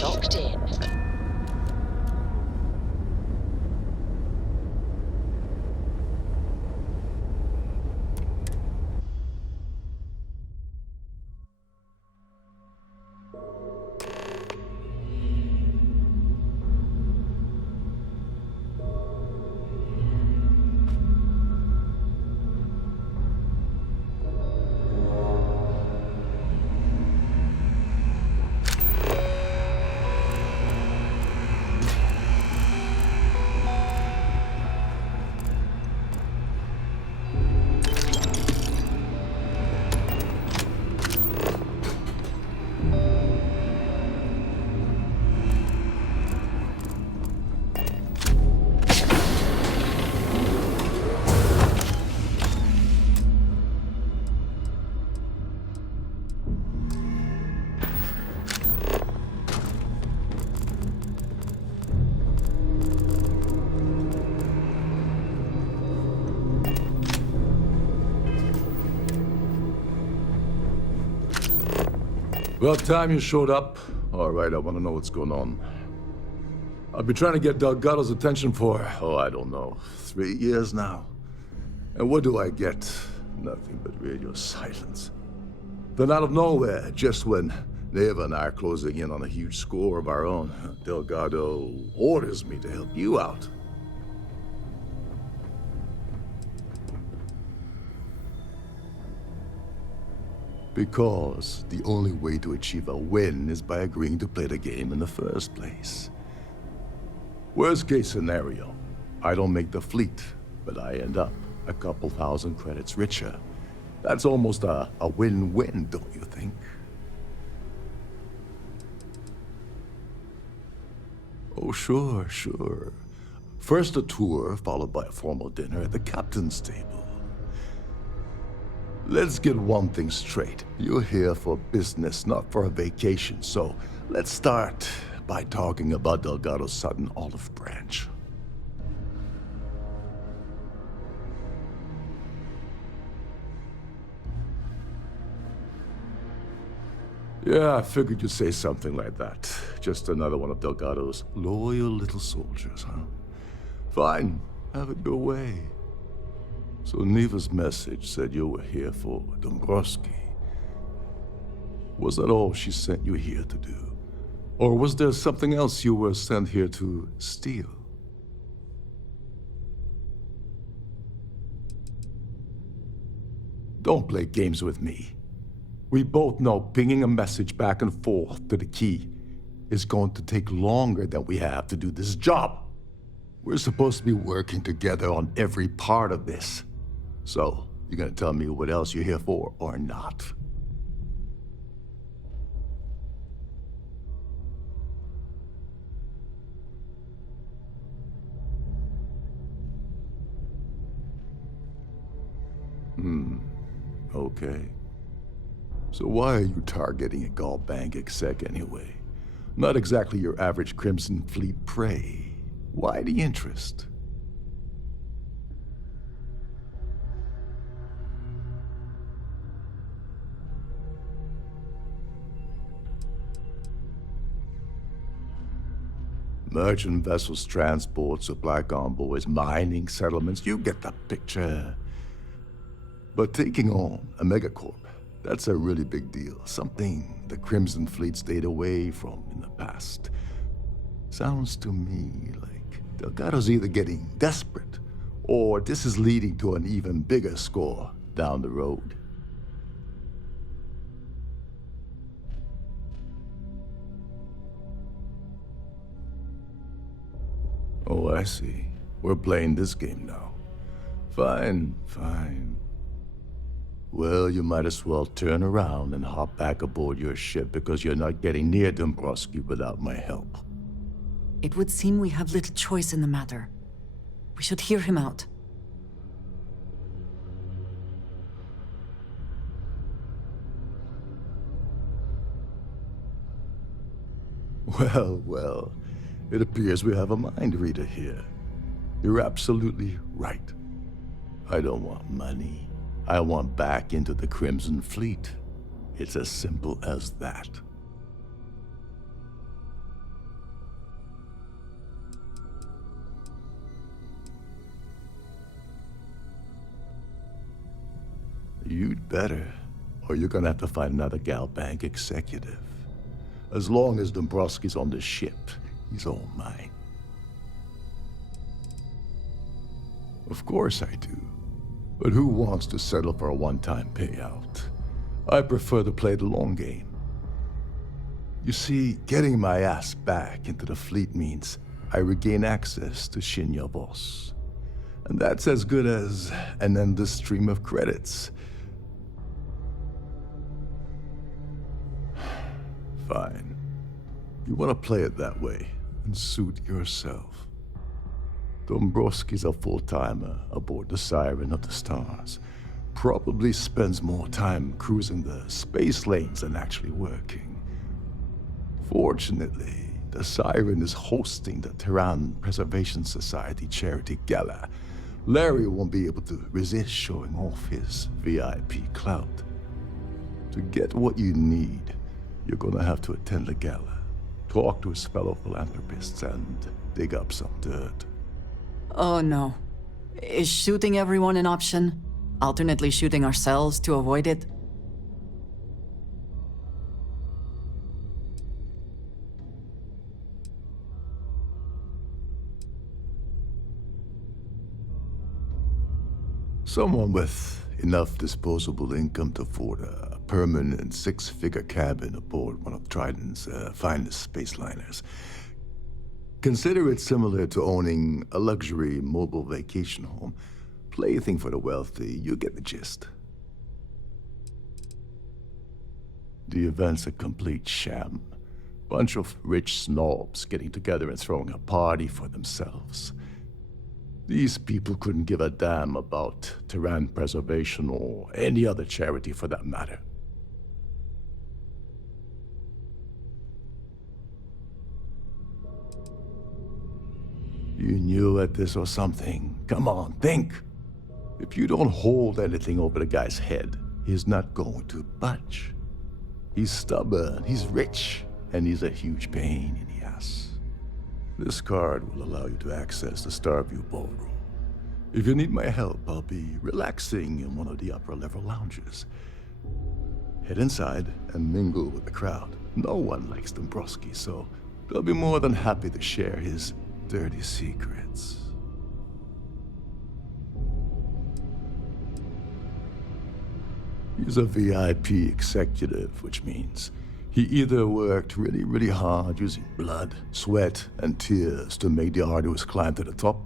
locked in. About time you showed up. All right, I want to know what's going on. I've been trying to get Delgado's attention for, I don't know, 3 years now. And what do I get? Nothing but radio silence. Then out of nowhere, just when Nave and I are closing in on a huge score of our own, Delgado orders me to help you out. Because the only way to achieve a win is by agreeing to play the game in the first place. Worst case scenario, I don't make the fleet, but I end up a couple thousand credits richer. That's almost a win-win, don't you think? Oh, sure. First a tour, followed by a formal dinner at the captain's table. Let's get one thing straight. You're here for business, not for a vacation, so let's start by talking about Delgado's sudden olive branch. Yeah, I figured you'd say something like that. Just another one of Delgado's loyal little soldiers, huh? Fine, have it your way. So Neva's message said you were here for Dombrowski. Was that all she sent you here to do? Or was there something else you were sent here to steal? Don't play games with me. We both know pinging a message back and forth to the key is going to take longer than we have to do this job. We're supposed to be working together on every part of this. So, you gonna tell me what else you're here for, or not? Okay. So why are you targeting a Gallbank exec anyway? Not exactly your average Crimson Fleet prey. Why the interest? Merchant vessels, transport, supply convoys, mining settlements, you get the picture. But taking on a megacorp, that's a really big deal. Something the Crimson Fleet stayed away from in the past. Sounds to me like Delgado's either getting desperate, or this is leading to an even bigger score down the road. Oh, I see. We're playing this game now. Fine. Well, you might as well turn around and hop back aboard your ship because you're not getting near Dombrowski without my help. It would seem we have little choice in the matter. We should hear him out. Well, it appears we have a mind reader here. You're absolutely right. I don't want money. I want back into the Crimson Fleet. It's as simple as that. You'd better, or you're gonna have to find another Gal Bank executive. As long as Dombrowski's on the ship, he's all mine. Of course I do. But who wants to settle for a one-time payout? I prefer to play the long game. You see, getting my ass back into the fleet means I regain access to Shinya Boss. And that's as good as an endless stream of credits. Fine. You want to play it that way, and suit yourself. Dombrowski's a full-timer aboard the Siren of the Stars. Probably spends more time cruising the space lanes than actually working. Fortunately, the Siren is hosting the Terran Preservation Society charity gala. Larry won't be able to resist showing off his VIP clout. To get what you need, you're gonna have to attend the gala, talk to his fellow philanthropists, and dig up some dirt. Oh no. Is shooting everyone an option? Alternately shooting ourselves to avoid it? Someone with enough disposable income to afford a permanent six-figure cabin aboard one of Trident's finest space liners. Consider it similar to owning a luxury mobile vacation home. Plaything for the wealthy, you get the gist. The event's a complete sham. Bunch of rich snobs getting together and throwing a party for themselves. These people couldn't give a damn about Terran preservation or any other charity for that matter. You knew at this or something. Come on, think. If you don't hold anything over the guy's head, he's not going to budge. He's stubborn, he's rich, and he's a huge pain in the ass. This card will allow you to access the Starfield ballroom. If you need my help, I'll be relaxing in one of the upper-level lounges. Head inside and mingle with the crowd. No one likes Dombrowski, so they'll be more than happy to share his dirty secrets. He's a VIP executive, which means he either worked really, really hard using blood, sweat, and tears to make the arduous climb to the top,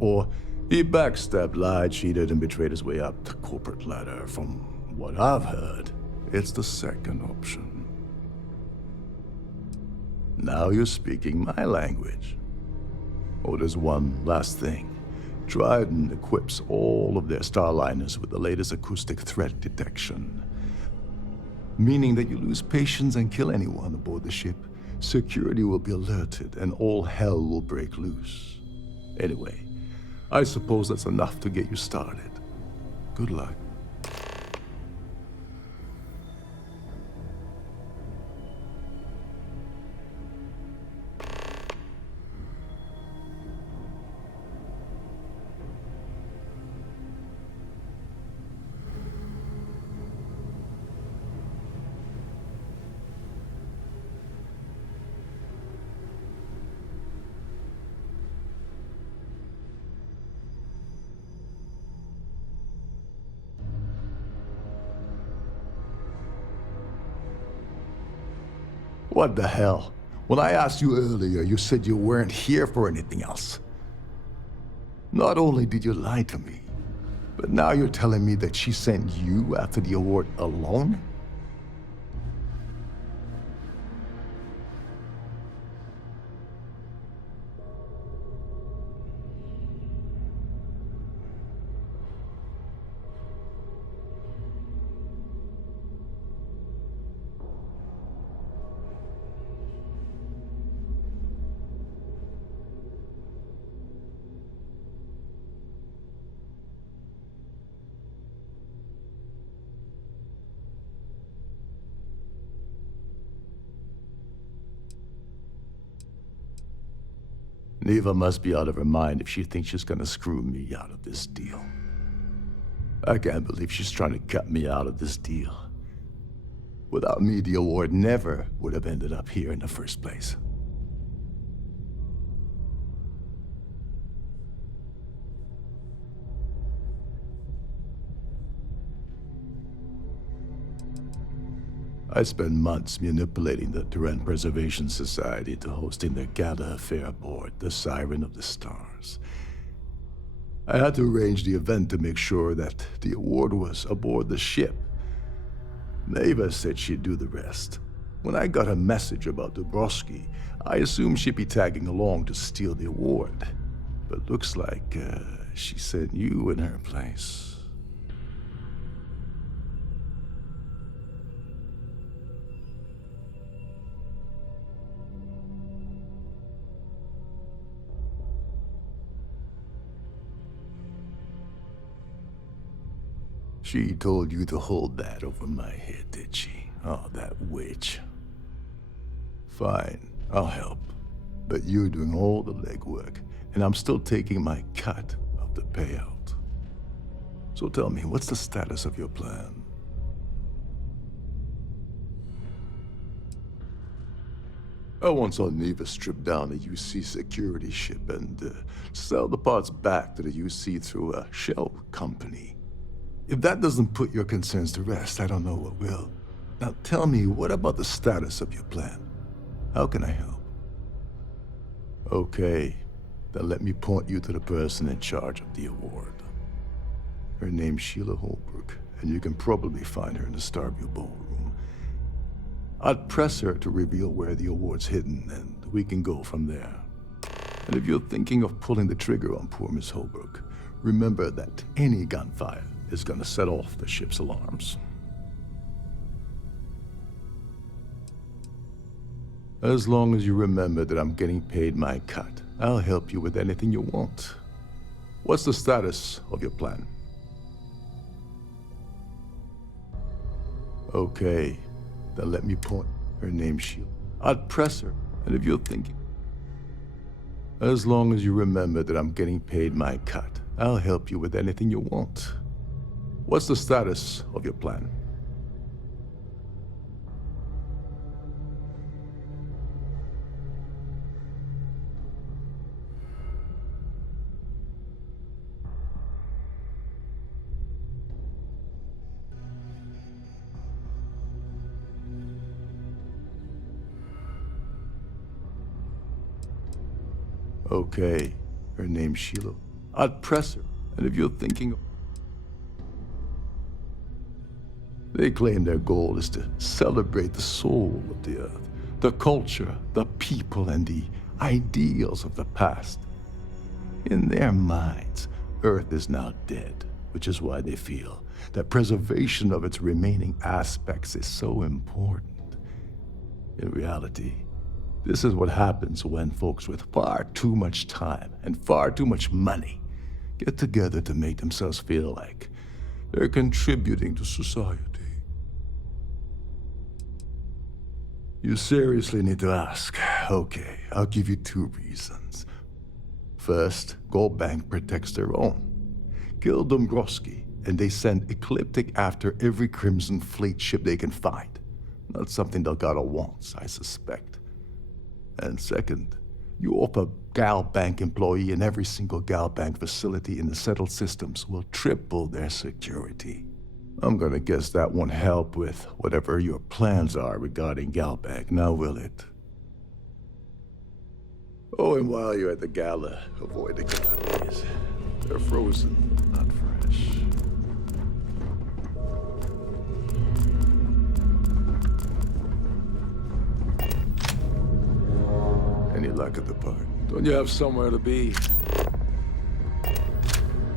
or he backstabbed, lied, cheated, and betrayed his way up the corporate ladder. From what I've heard, it's the second option. Now you're speaking my language. Oh, there's one last thing. Trident equips all of their starliners with the latest acoustic threat detection. Meaning that you lose patience and kill anyone aboard the ship, security will be alerted and all hell will break loose. Anyway, I suppose that's enough to get you started. Good luck. What the hell? When I asked you earlier, you said you weren't here for anything else. Not only did you lie to me, but now you're telling me that she sent you after the award alone? Nave must be out of her mind if she thinks she's gonna screw me out of this deal. I can't believe she's trying to cut me out of this deal. Without me, the award never would have ended up here in the first place. I spent months manipulating the Terran Preservation Society to hosting their gala affair aboard the Siren of the Stars. I had to arrange the event to make sure that the award was aboard the ship. Nave said she'd do the rest. When I got a message about Busca, I assumed she'd be tagging along to steal the award. But looks like she sent you in her place. She told you to hold that over my head, did she? Oh, that witch. Fine, I'll help. But you're doing all the legwork, and I'm still taking my cut of the payout. So tell me, what's the status of your plan? I once saw Nave strip down a UC security ship and sell the parts back to the UC through a shell company. If that doesn't put your concerns to rest, I don't know what will. Now tell me, what about the status of your plan? How can I help? Okay, then let me point you to the person in charge of the award. Her name's Sheila Holbrook, and you can probably find her in the Starfield ballroom. I'd press her to reveal where the award's hidden, and we can go from there. And if you're thinking of pulling the trigger on poor Miss Holbrook, remember that any gunfire is gonna set off the ship's alarms. As long as you remember that I'm getting paid my cut, I'll help you with anything you want. What's the status of your plan? Okay, then let me point. Her name's Sheila. I'd press her, and if you're thinking... As long as you remember that I'm getting paid my cut, I'll help you with anything you want. What's the status of your plan? Okay, her name's Sheila. I'd press her, and if you're thinking... They claim their goal is to celebrate the soul of the Earth, the culture, the people, and the ideals of the past. In their minds, Earth is now dead, which is why they feel that preservation of its remaining aspects is so important. In reality, this is what happens when folks with far too much time and far too much money get together to make themselves feel like they're contributing to society. You seriously need to ask. Okay, I'll give you 2 reasons. First, Gold Bank protects their own. Kill Dombrowski, and they send Ecliptic after every Crimson Fleet ship they can find. Not something Delgado wants, I suspect. And second, you offer Gal Bank employee in every single Gal Bank facility in the settled systems will triple their security. I'm gonna guess that won't help with whatever your plans are regarding Gal Bank, now will it? Oh, and while you're at the gala, avoid the canapes. They're frozen, not fresh. Any luck at the park? Don't you have somewhere to be?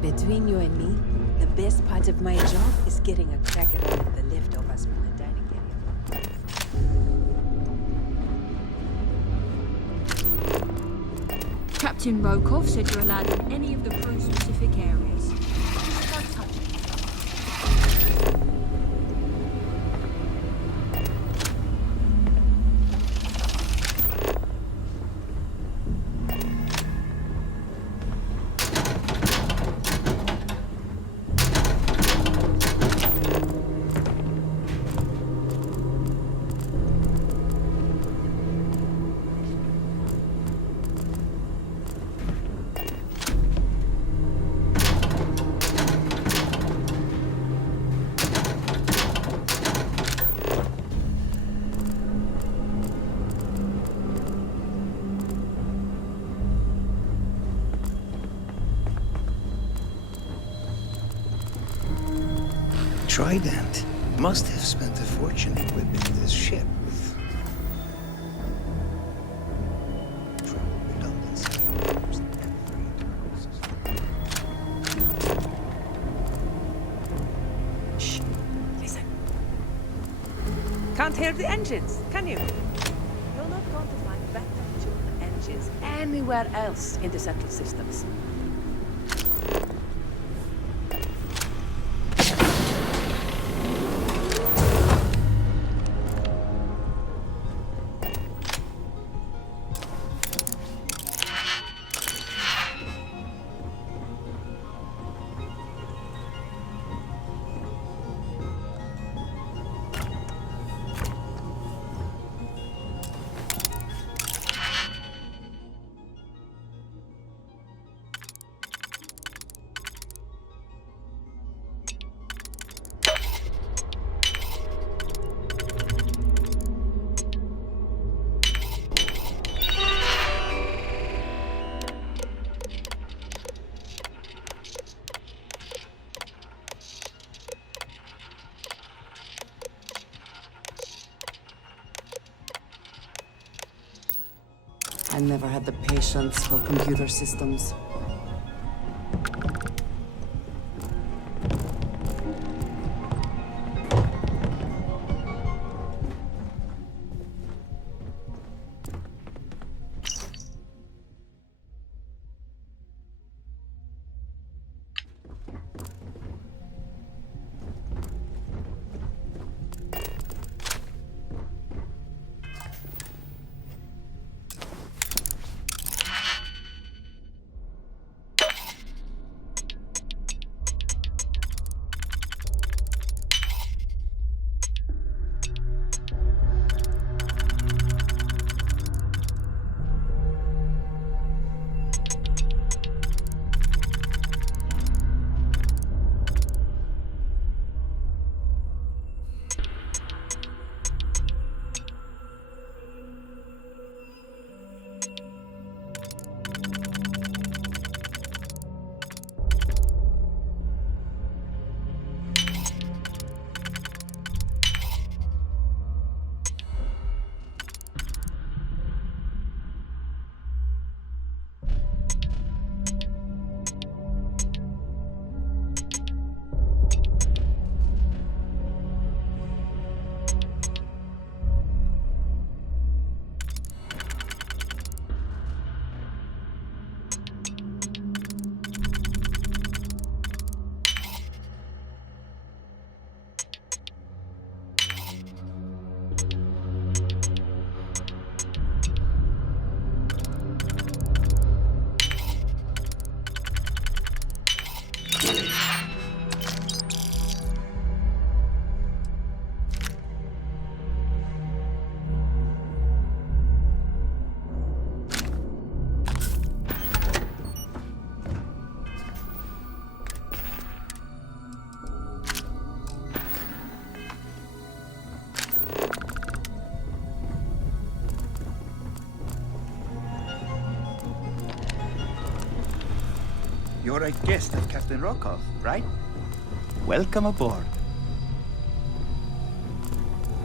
Between you and me, the best part of my job is getting a crack at all of the leftovers from the dining area. Captain Rokov said you're allowed in any of the crew-specific areas. Don't touch it. Trident must have spent a fortune equipping this ship with redundancy. Shh. Listen. Can't hear the engines, can you? You're not going to find better tuned engines anywhere else in the Central Systems. I never had the patience for computer systems. You're a guest of Captain Rokov, right? Welcome aboard.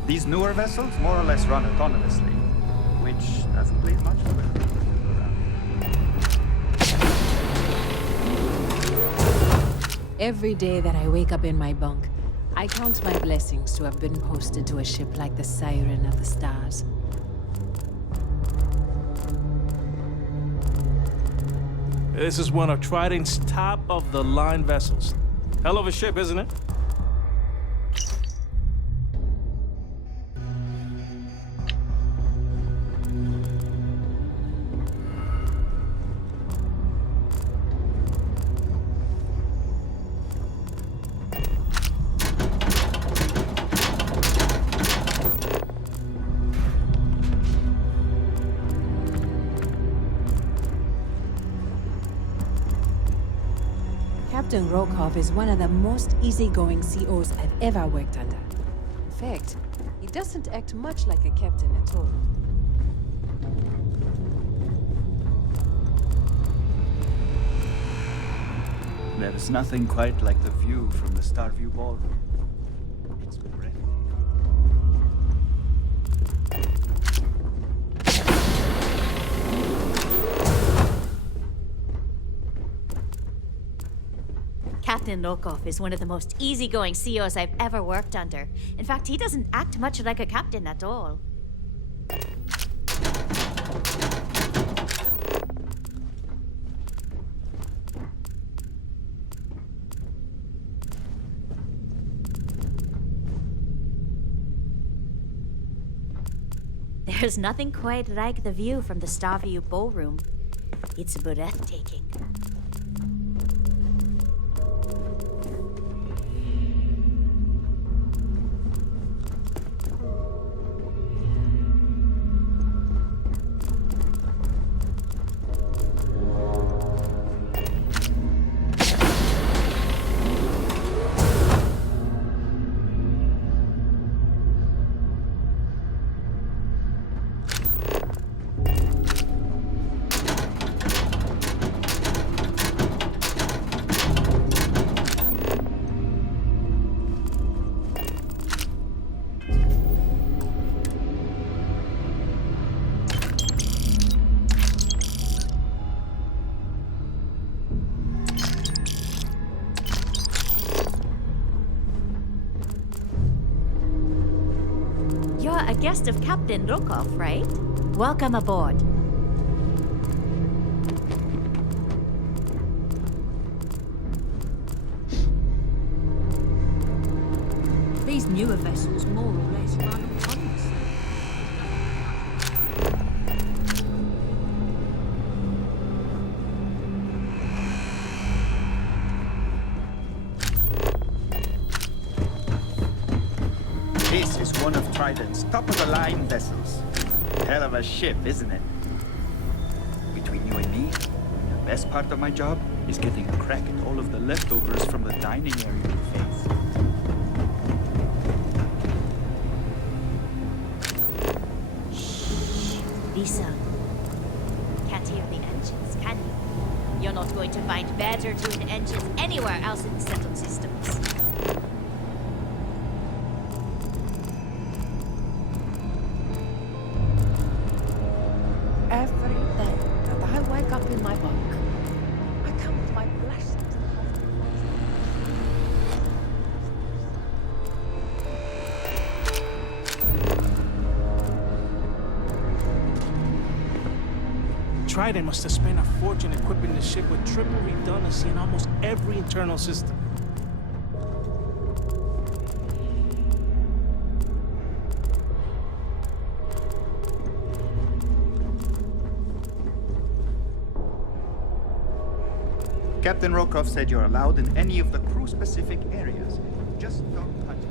These newer vessels more or less run autonomously, which doesn't leave much of a around. Every day that I wake up in my bunk, I count my blessings to have been posted to a ship like the Siren of the Stars. This is one of Trident's top-of-the-line vessels. Hell of a ship, isn't it? Captain Rokov is one of the most easygoing COs I've ever worked under. In fact, he doesn't act much like a captain at all. There's nothing quite like the view from the Starview ballroom. Captain Rokov is one of the most easygoing COs I've ever worked under. In fact, he doesn't act much like a captain at all. There's nothing quite like the view from the Starfield ballroom. It's breathtaking. You're a guest of Captain Rokov, right? Welcome aboard. These newer vessels more or less run autonomously. This is one of Trident's top-of-the-line vessels. Hell of a ship, isn't it? Between you and me, the best part of my job is getting a crack at all of the leftovers from the dining area we face. Lisa, can't hear the engines, can you? You're not going to find better tuned engines anywhere else in the settled systems. Every day that I wake up in my bunk, I count my blessings. Trident must have spent a fortune equipping the ship with triple redundancy in almost every internal system. Captain Rokov said you're allowed in any of the crew-specific areas. Just don't touch it.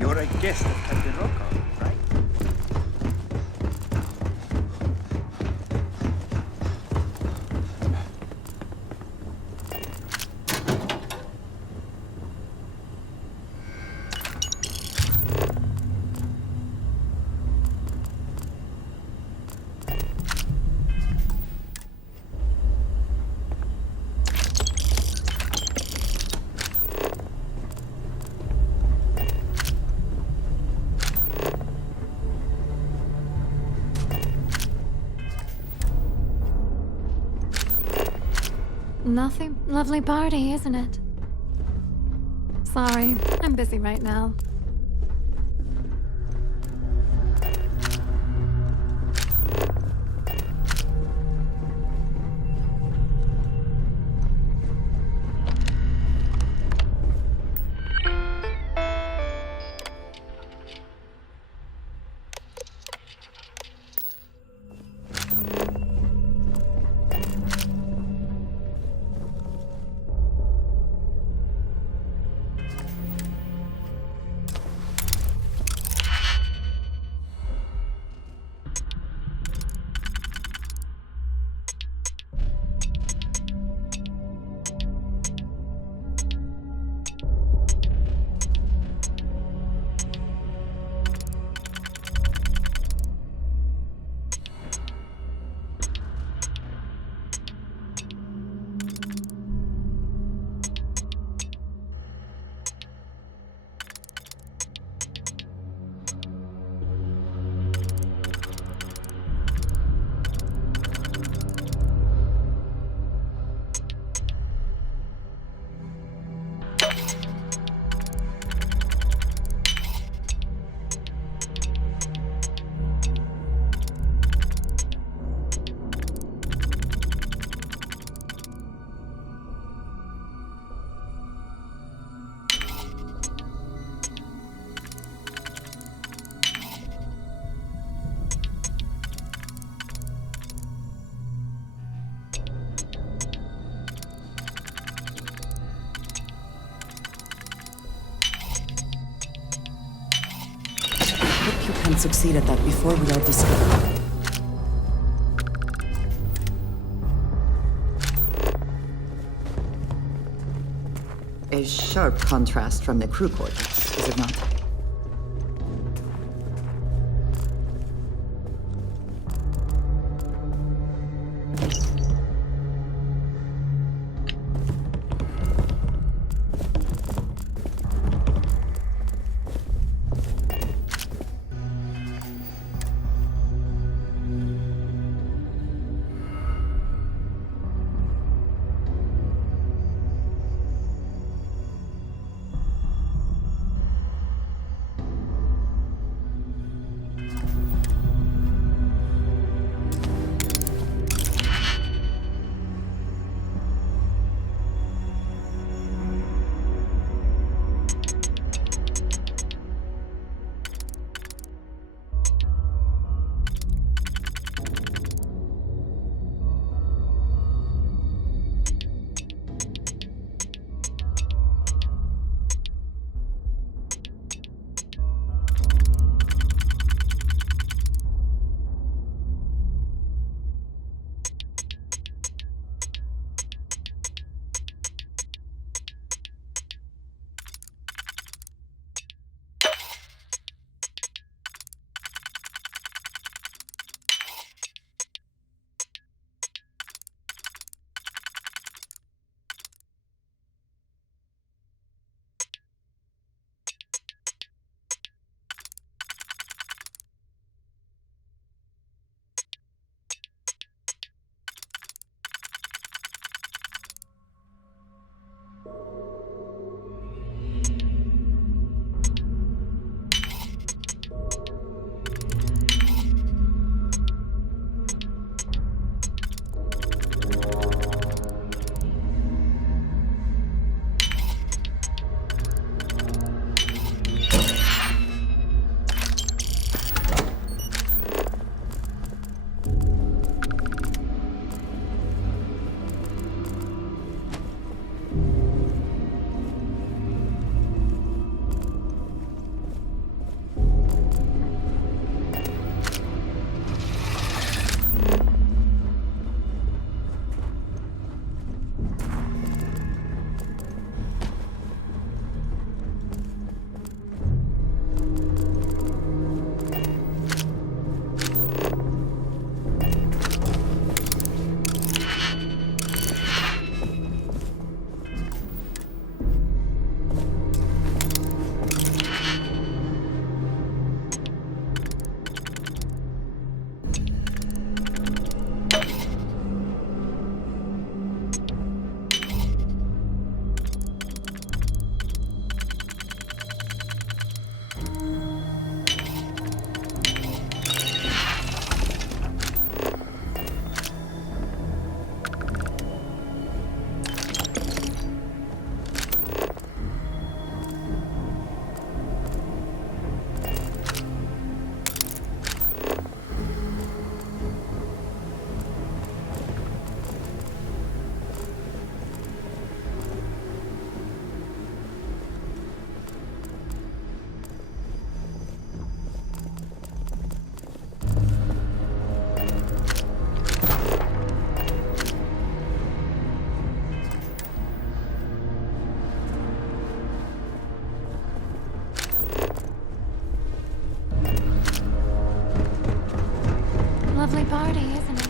You're a guest of Captain Rokov, right? Nothing. Lovely party, isn't it? Sorry, I'm busy right now. succeed at that before we are discovered. A sharp contrast from the crew quarters, is it not? Lovely party, isn't it?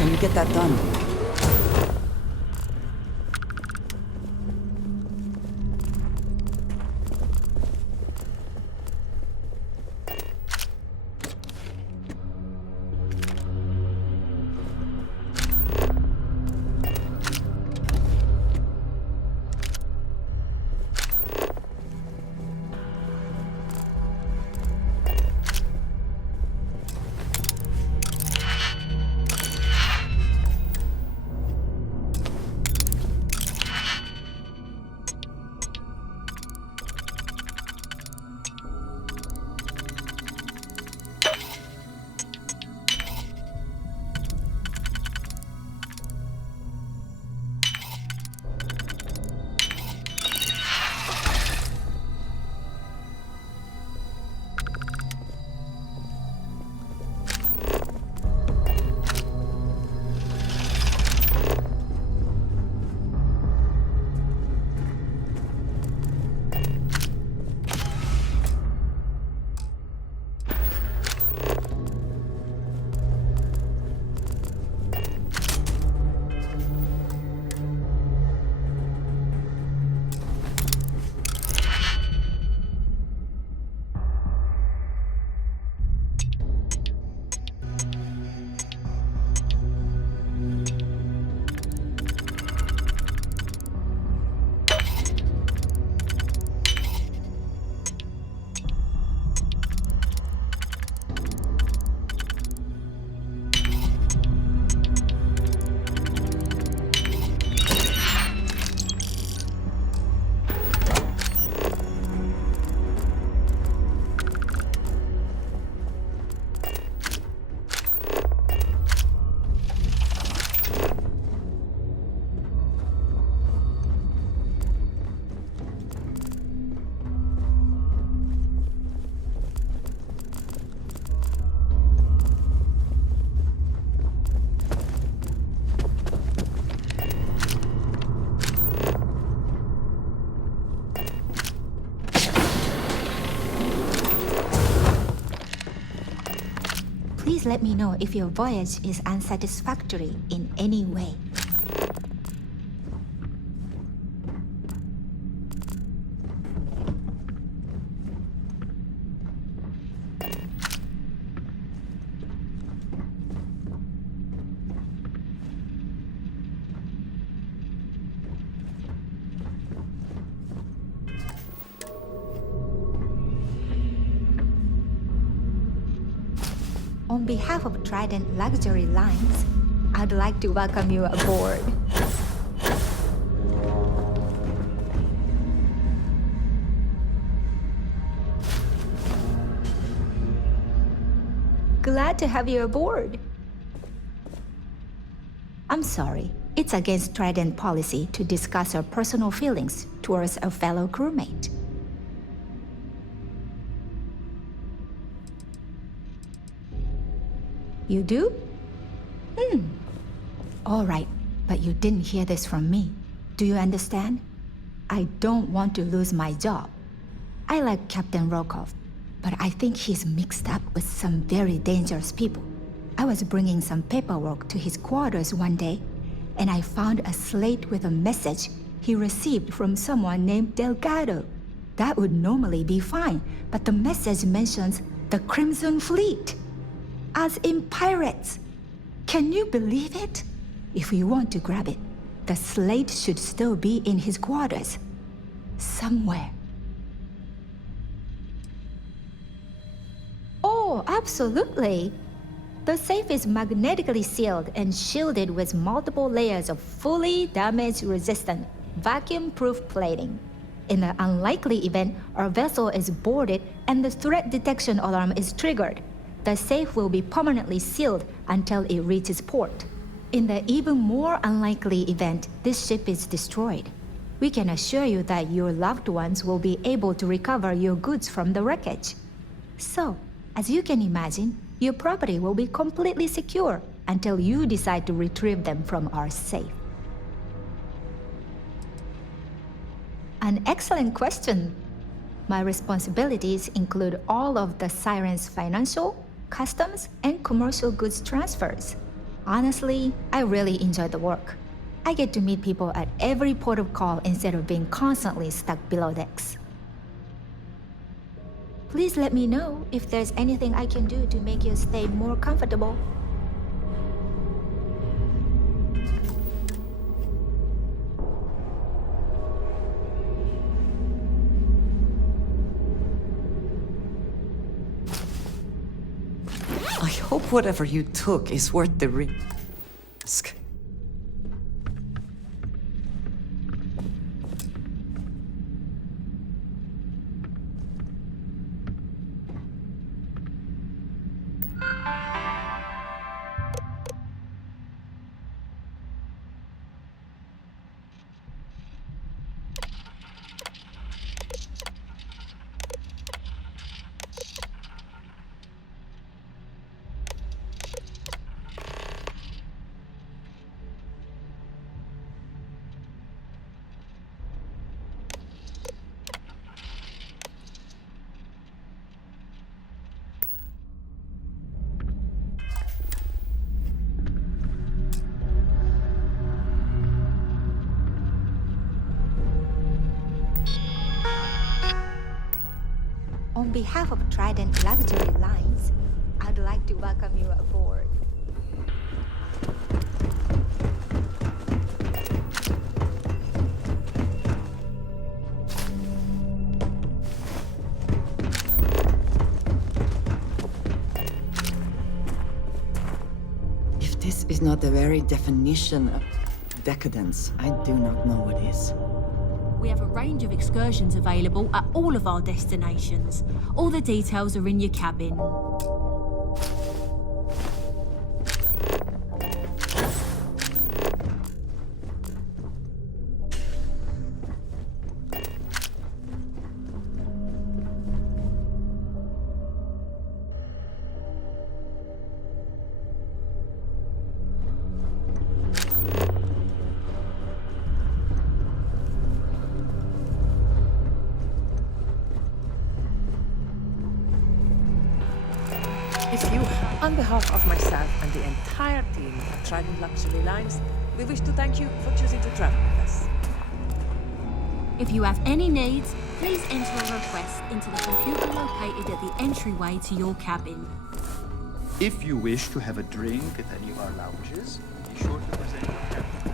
Can you get that done? Please let me know if your voyage is unsatisfactory in any way. On behalf of Trident Luxury Lines, I'd like to welcome you aboard. Glad to have you aboard. I'm sorry, it's against Trident policy to discuss our personal feelings towards a fellow crewmate. You do? All right, but you didn't hear this from me. Do you understand? I don't want to lose my job. I like Captain Rokov, but I think he's mixed up with some very dangerous people. I was bringing some paperwork to his quarters one day, and I found a slate with a message he received from someone named Legado. That would normally be fine, but the message mentions the Crimson Fleet. As in pirates. Can you believe it? If you want to grab it, the slate should still be in his quarters. Somewhere. Oh, absolutely. The safe is magnetically sealed and shielded with multiple layers of fully damage-resistant, vacuum-proof plating. In the unlikely event our vessel is boarded and the threat detection alarm is triggered, the safe will be permanently sealed until it reaches port. In the even more unlikely event this ship is destroyed, we can assure you that your loved ones will be able to recover your goods from the wreckage. So, as you can imagine, your property will be completely secure until you decide to retrieve them from our safe. An excellent question. My responsibilities include all of the Siren's financial, customs, and commercial goods transfers. Honestly, I really enjoy the work. I get to meet people at every port of call instead of being constantly stuck below decks. Please let me know if there's anything I can do to make your stay more comfortable. I hope whatever you took is worth the risk. On behalf of Trident Luxury Lines, I'd like to welcome you aboard. If this is not the very definition of decadence, I do not know what is. We have a range of excursions available at all of our destinations. All the details are in your cabin. On behalf of myself and the entire team at Trident Luxury Lines, we wish to thank you for choosing to travel with us. If you have any needs, please enter a request into the computer located at the entryway to your cabin. If you wish to have a drink at any of our lounges, be sure to present your captain.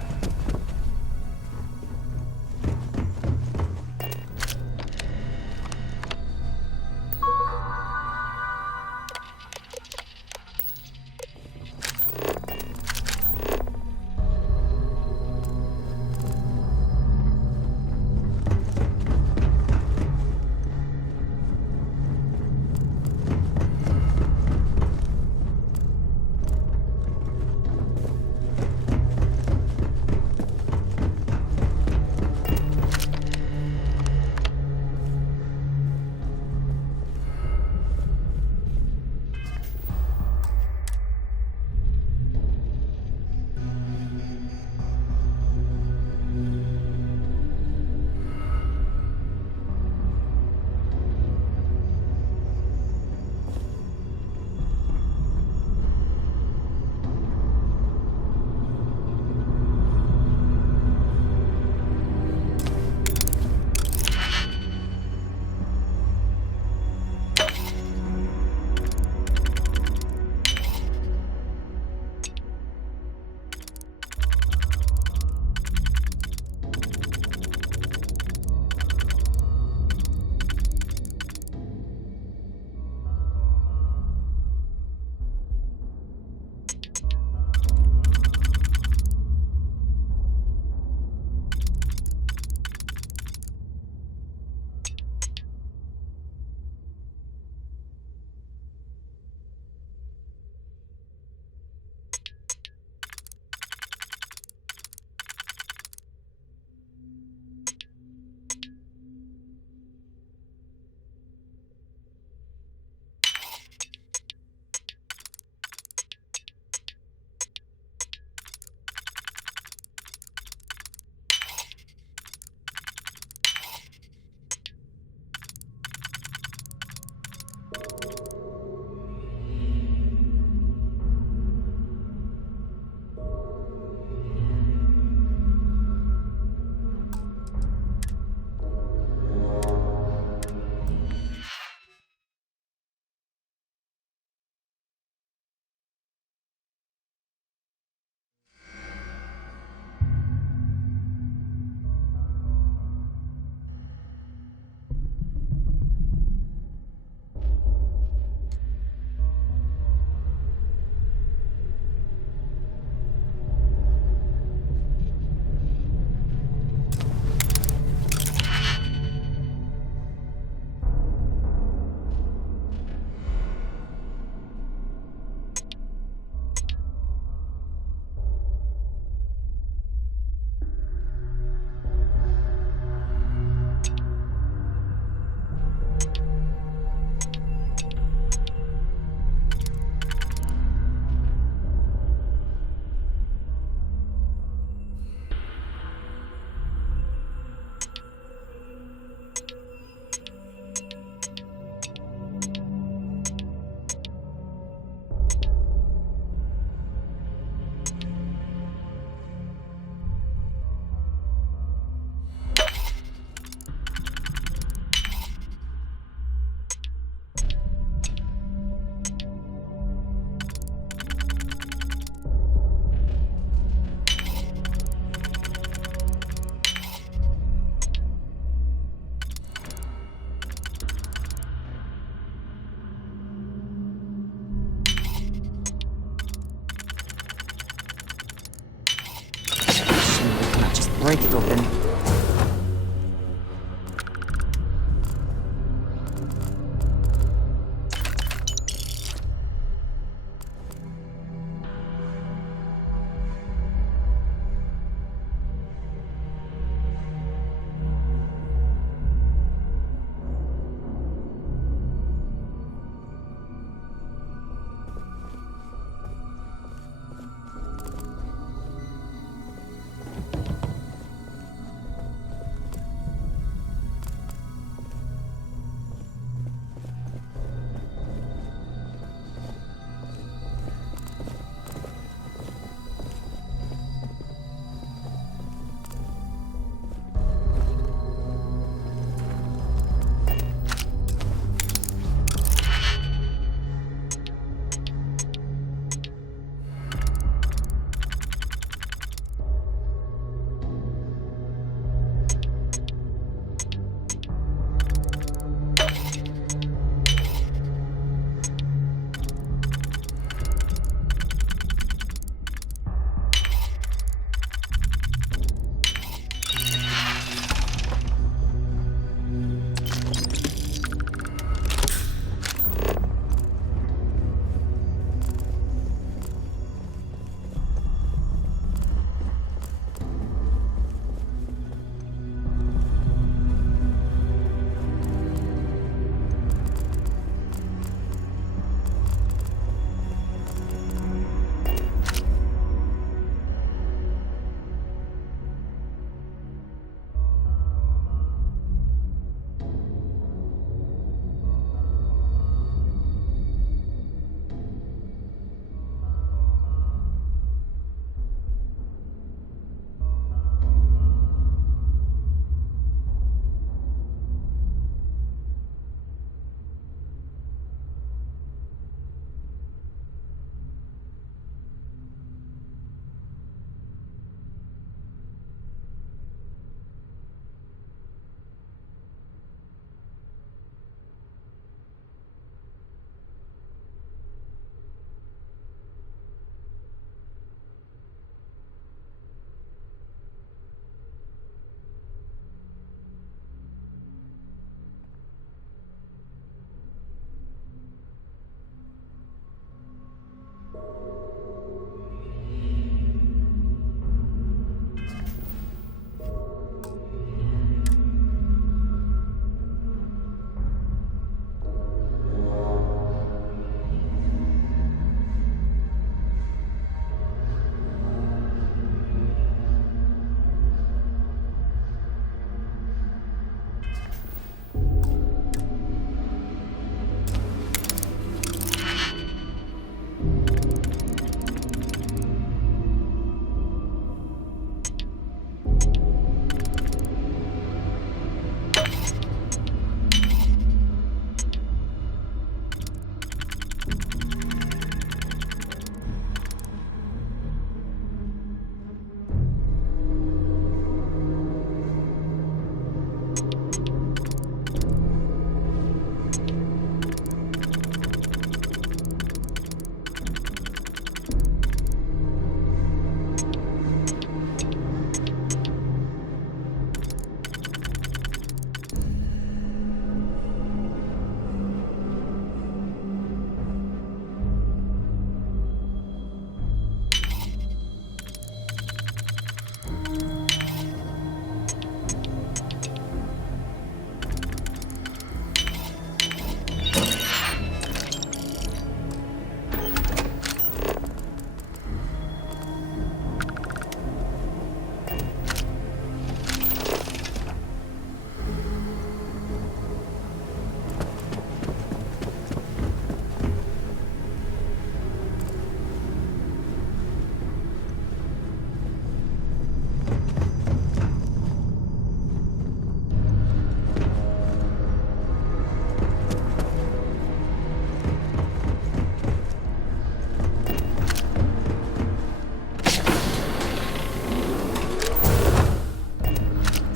break it open.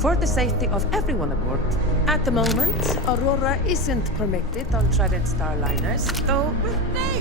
For the safety of everyone aboard. At the moment, Aurora isn't permitted on Trident Starliners, though they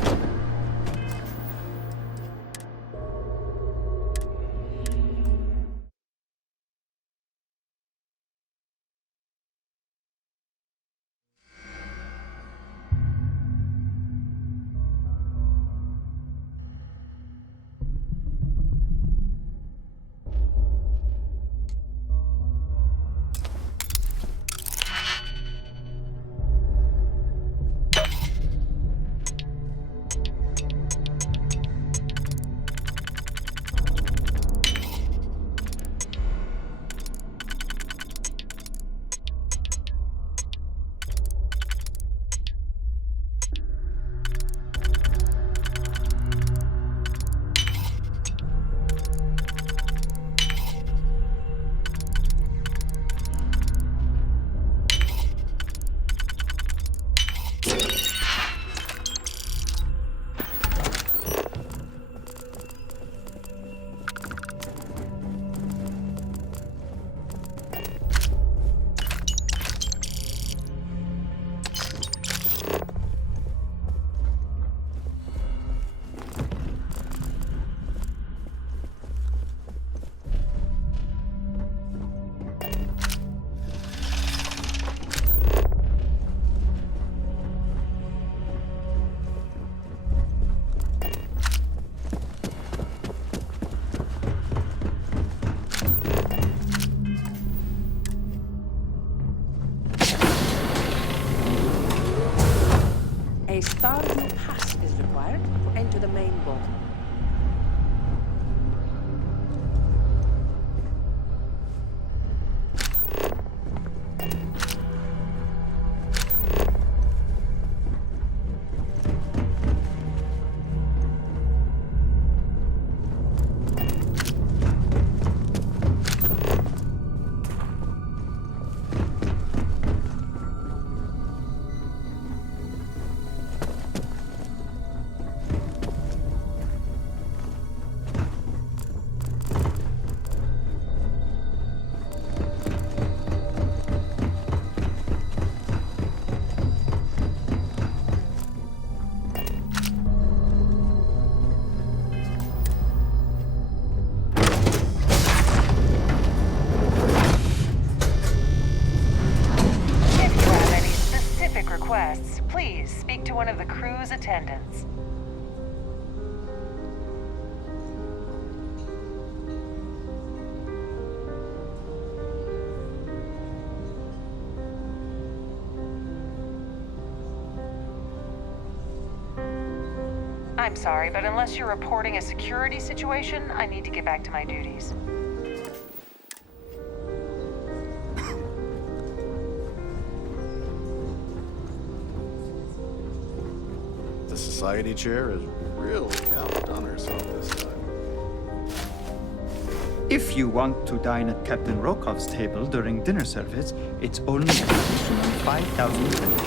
Starfield pass is required to enter the main vault. Please speak to one of the crew's attendants. I'm sorry, but unless you're reporting a security situation, I need to get back to my duties. The society chair has really outdone herself this time. If you want to dine at Captain Rokov's table during dinner service, it's only an additional 5,000 credits.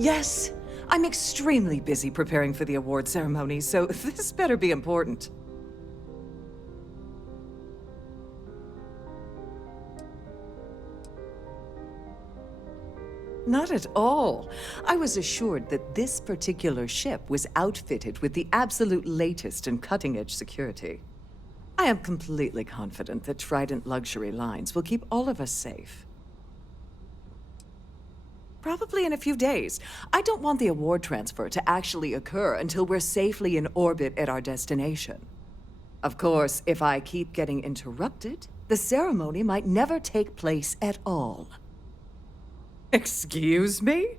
Yes, I'm extremely busy preparing for the award ceremony, so this better be important. Not at all. I was assured that this particular ship was outfitted with the absolute latest and cutting-edge security. I am completely confident that Trident Luxury Lines will keep all of us safe. Probably in a few days. I don't want the award transfer to actually occur until we're safely in orbit at our destination. Of course, if I keep getting interrupted, the ceremony might never take place at all. Excuse me?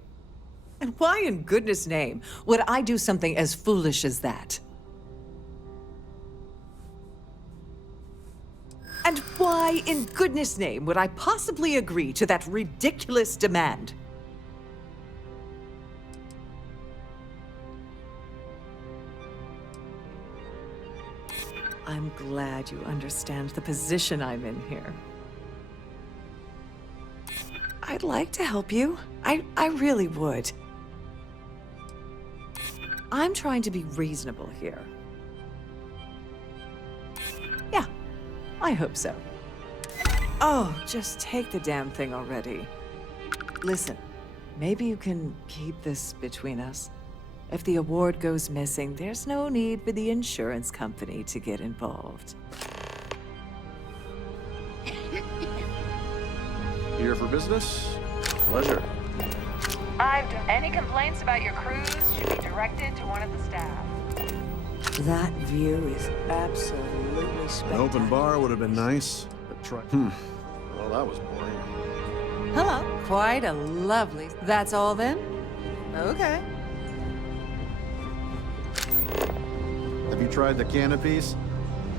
And why in goodness name would I do something as foolish as that? And why in goodness name would I possibly agree to that ridiculous demand? I'm glad you understand the position I'm in here. I'd like to help you. I really would. I'm trying to be reasonable here. Yeah, I hope so. Oh, just take the damn thing already. Listen, maybe you can keep this between us. If the award goes missing, there's no need for the insurance company to get involved. Here for business? Pleasure. Any complaints about your cruise should be directed to one of the staff. That view is absolutely An spectacular. open bar would have been nice, but try. Well, that was boring. Hello. Quite a lovely... That's all then? Okay. Have you tried the canopies?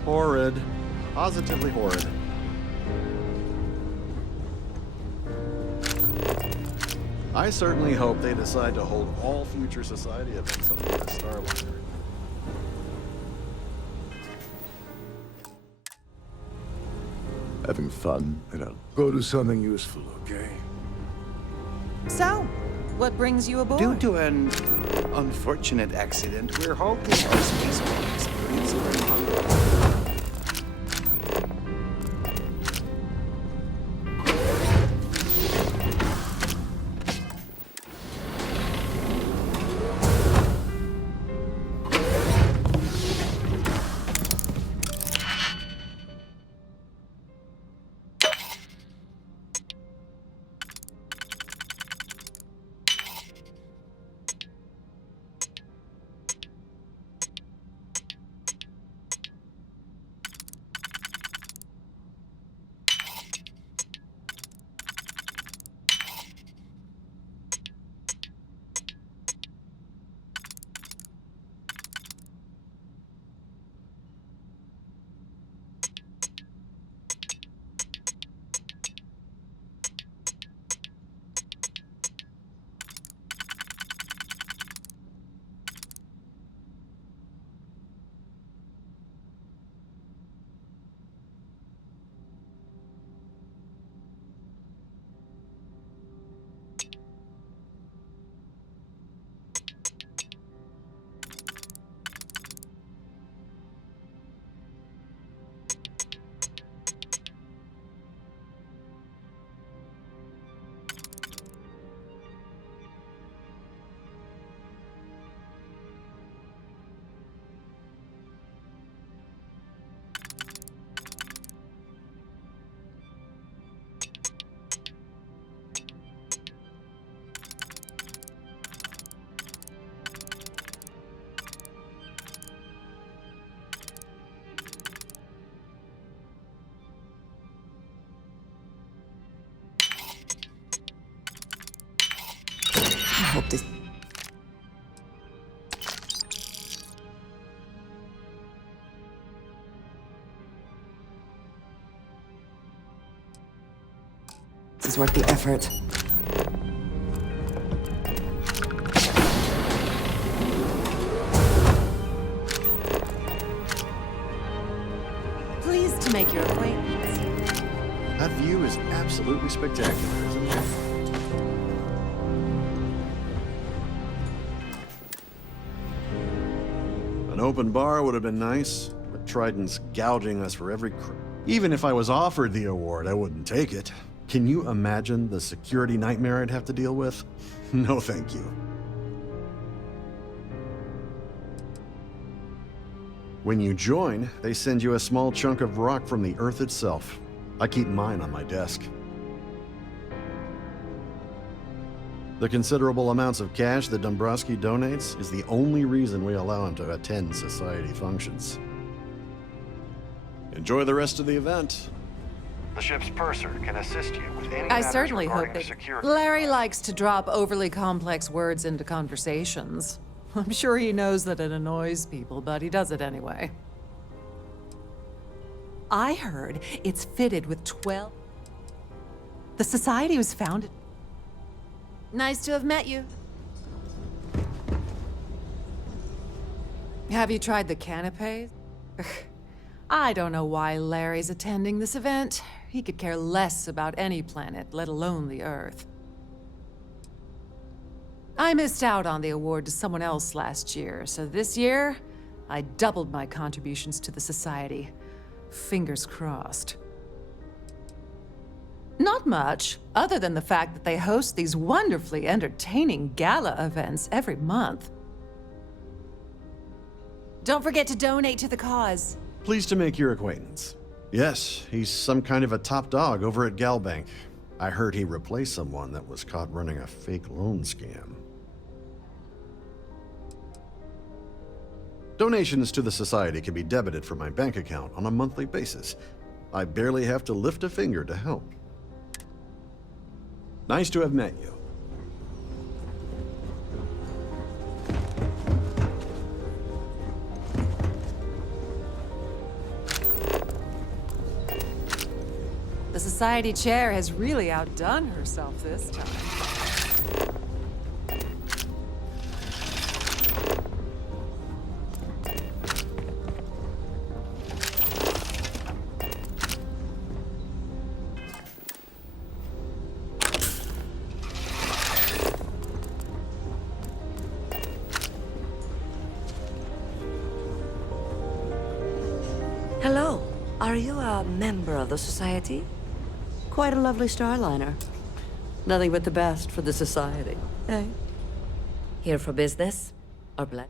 Horrid. Positively horrid. I certainly hope they decide to hold all future society events on the Starliner. Having fun, and I'll go do something useful, okay? So, what brings you aboard? Due to an unfortunate accident, we're halting our spacewalk experience for a month. hope this... This is worth the effort. Pleased to make your acquaintance. That view is absolutely spectacular, isn't it? An open bar would have been nice, but Trident's gouging us for every Even if I was offered the award, I wouldn't take it. Can you imagine the security nightmare I'd have to deal with? No, thank you. When you join, they send you a small chunk of rock from the Earth itself. I keep mine on my desk. The considerable amounts of cash that Dombrowski donates is the only reason we allow him to attend society functions. Enjoy the rest of the event. The ship's purser can assist you with any I certainly hope that Larry likes to drop overly complex words into conversations. I'm sure he knows that it annoys people, but he does it anyway. I heard it's fitted with 12... The Society was founded... Nice to have met you. Have you tried the canapes? I don't know why Larry's attending this event. He could care less about any planet, let alone the Earth. I missed out on the award to someone else last year, so this year, I doubled my contributions to the Society. Fingers crossed. Not much, other than the fact that they host these wonderfully entertaining gala events every month. Don't forget to donate to the cause. Pleased to make your acquaintance. Yes, he's some kind of a top dog over at Galbank. I heard he replaced someone that was caught running a fake loan scam. Donations to the Society can be debited from my bank account on a monthly basis. I barely have to lift a finger to help. Nice to have met you. The Society chair has really outdone herself this time. Hello. Are you a member of the Society? Quite a lovely starliner. Nothing but the best for the Society, eh? Here for business? Or blood?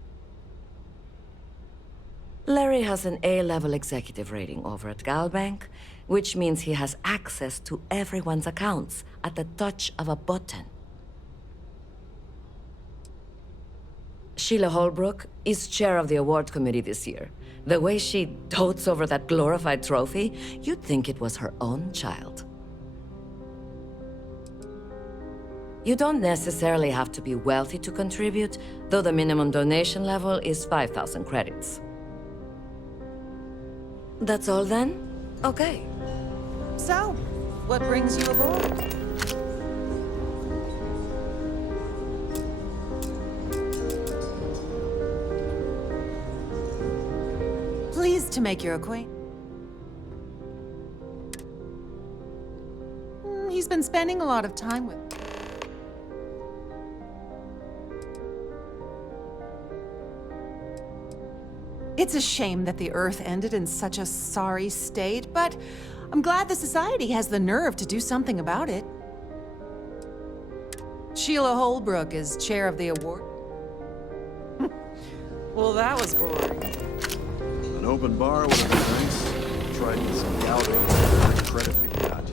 Larry has an A-level executive rating over at Galbank, which means he has access to everyone's accounts at the touch of a button. Sheila Holbrook is chair of the award committee this year. The way she dotes over that glorified trophy, you'd think it was her own child. You don't necessarily have to be wealthy to contribute, though the minimum donation level is 5,000 credits. That's all then? Okay. So, what brings you aboard? Pleased to make your acquaintance. He's been spending a lot of time with... It's a shame that the Earth ended in such a sorry state, but I'm glad the Society has the nerve to do something about it. Sheila Holbrook is chair of the award. Well, that was boring. An open bar would have been nice. Tried some gouting for every credit we got.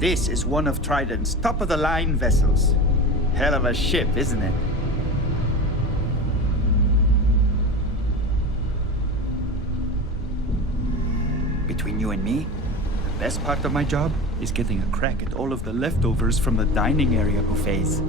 This is one of Trident's top-of-the-line vessels. Hell of a ship, isn't it? Between you and me, the best part of my job is getting a crack at all of the leftovers from the dining area buffets.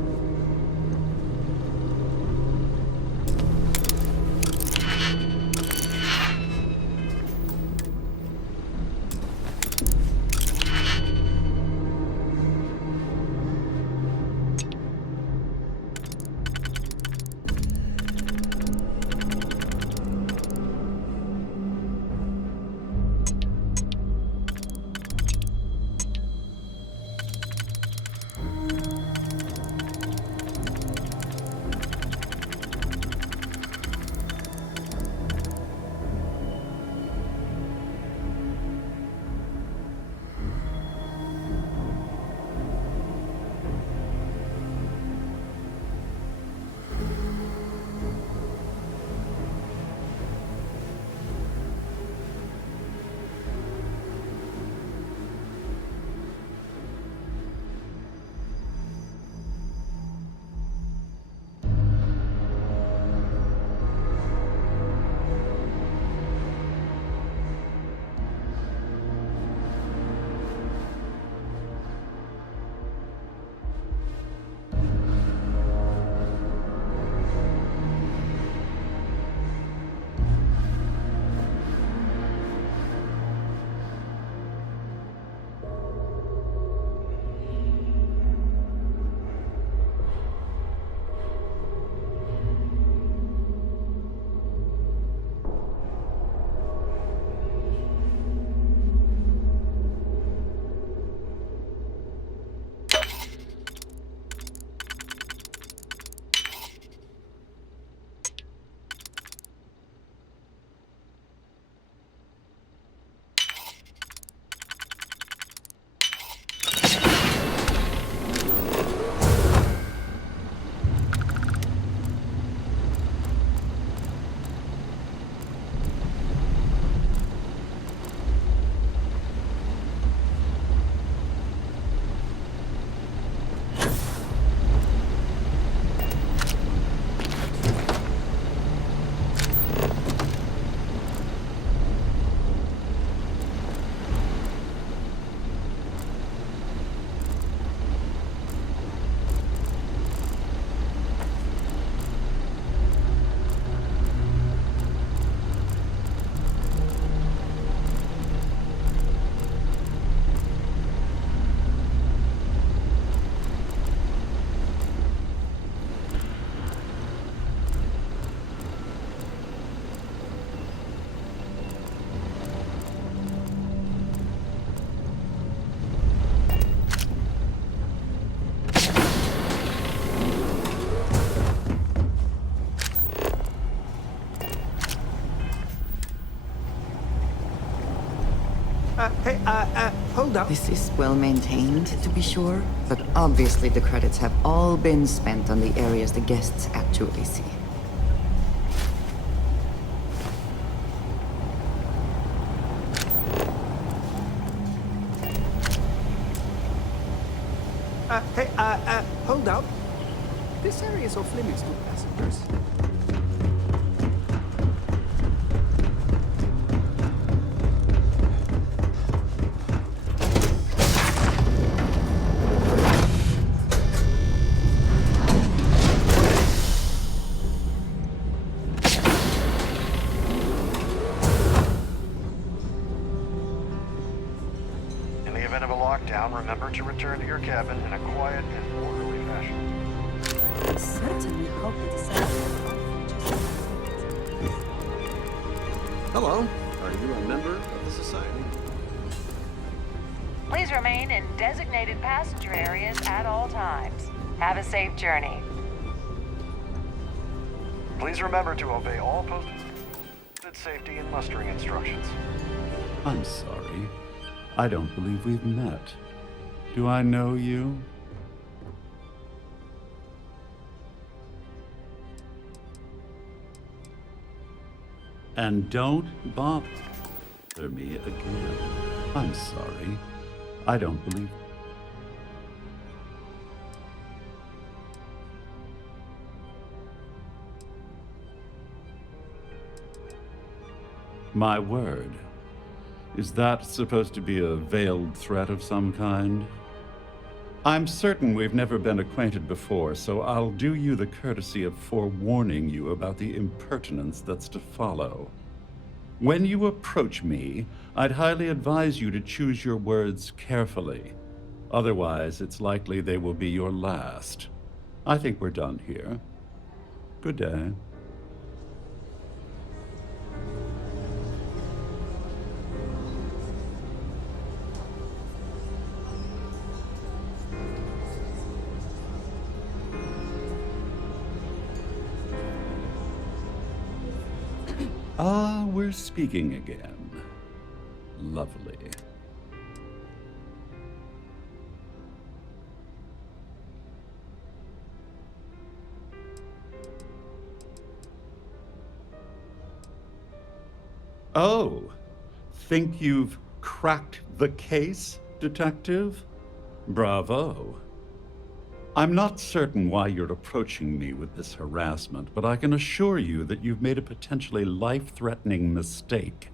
Hold up. This is well maintained, to be sure, but obviously the credits have all been spent on the areas the guests actually see. Hold up. This area is off limits to passengers. In the event of a lockdown, remember to return to your cabin in a quiet and orderly fashion. I certainly hope it is Hello. Are you a member of the Society? Please remain in designated passenger areas at all times. Have a safe journey. Please remember to obey all posted safety and mustering instructions. I'm sorry. I don't believe we've met. Do I know you? And don't bother me again. I'm sorry. I don't believe... My word. Is that supposed to be a veiled threat of some kind? I'm certain we've never been acquainted before, so I'll do you the courtesy of forewarning you about the impertinence that's to follow. When you approach me, I'd highly advise you to choose your words carefully. Otherwise, it's likely they will be your last. I think we're done here. Good day. Ah, we're speaking again. Lovely. Oh, think you've cracked the case, Detective? Bravo. I'm not certain why you're approaching me with this harassment, but I can assure you that you've made a potentially life-threatening mistake.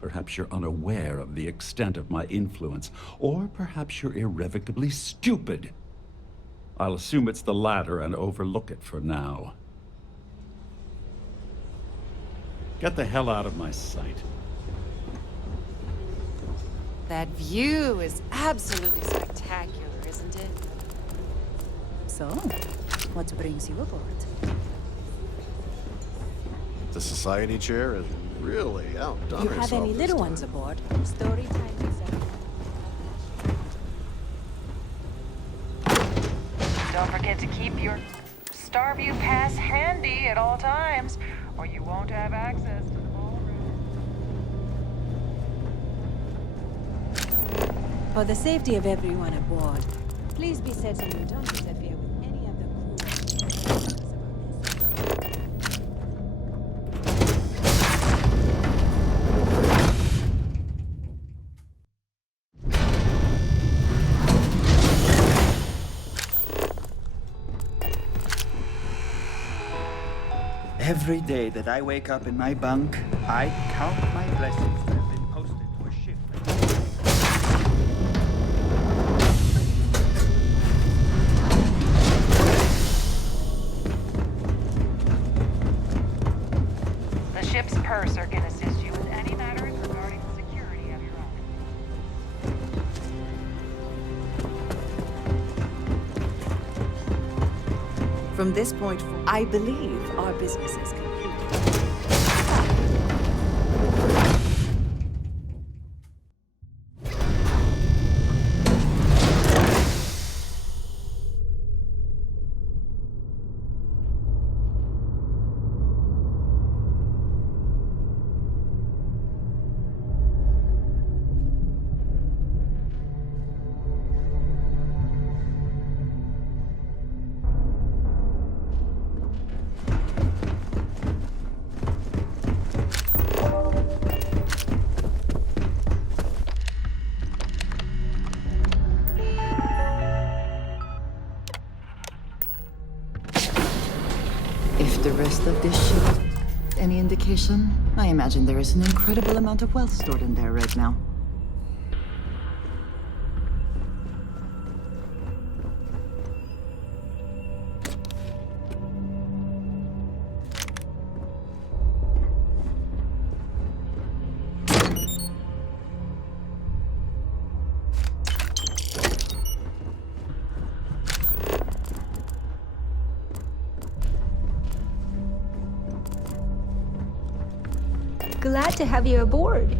Perhaps you're unaware of the extent of my influence, or perhaps you're irrevocably stupid. I'll assume it's the latter and overlook it for now. Get the hell out of my sight. That view is absolutely spectacular, isn't it? So, what brings you aboard? The society chair has really outdone You herself. have any this little time. ones aboard? Story time is Don't forget to keep your Starview pass handy at all times, or you won't have access to the ballroom. For the safety of everyone aboard, please be certain you don't interfere with any of the crew. Every day that I wake up in my bunk, I count my blessings to have been posted to a ship. The ship's purser can assist you with any matters regarding the security of your own. From this point forward, I believe our business is complete. If the rest of this ship any indication, I imagine there is an incredible amount of wealth stored in there right now. Glad to have you aboard.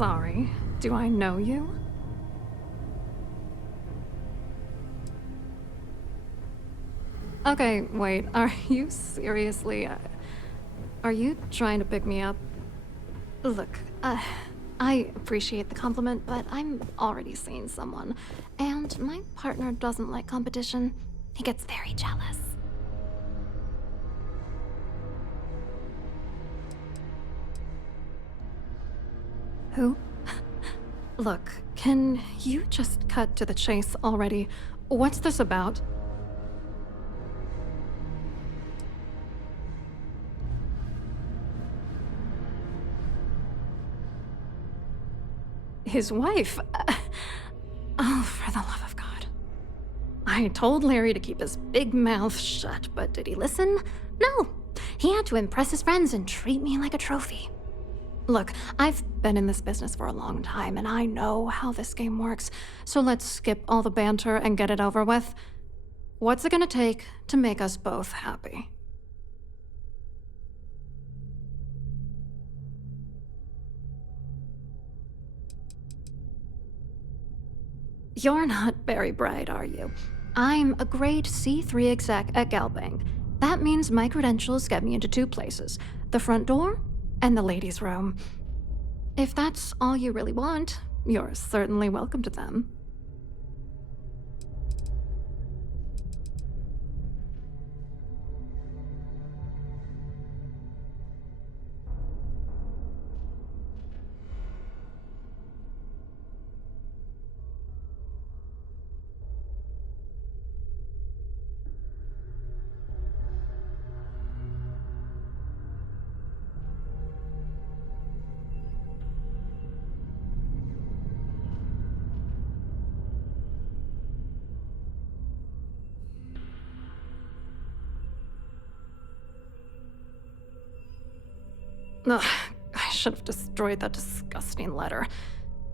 Sorry, do I know you? Okay, wait, are you seriously... are you trying to pick me up? Look, I appreciate the compliment, but I'm already seeing someone, and my partner doesn't like competition. He gets very jealous. Who? Look, can you just cut to the chase already? What's this about? His wife? Oh, for the love of God. I told Larry to keep his big mouth shut, but did he listen? No. He had to impress his friends and treat me like a trophy. Look, I've been in this business for a long time, and I know how this game works, so let's skip all the banter and get it over with. What's it gonna take to make us both happy? You're not very bright, are you? I'm a grade C3 exec at Galbank. That means my credentials get me into two places, the front door and the ladies' room. If that's all you really want, you're certainly welcome to them. Ugh, I should have destroyed that disgusting letter.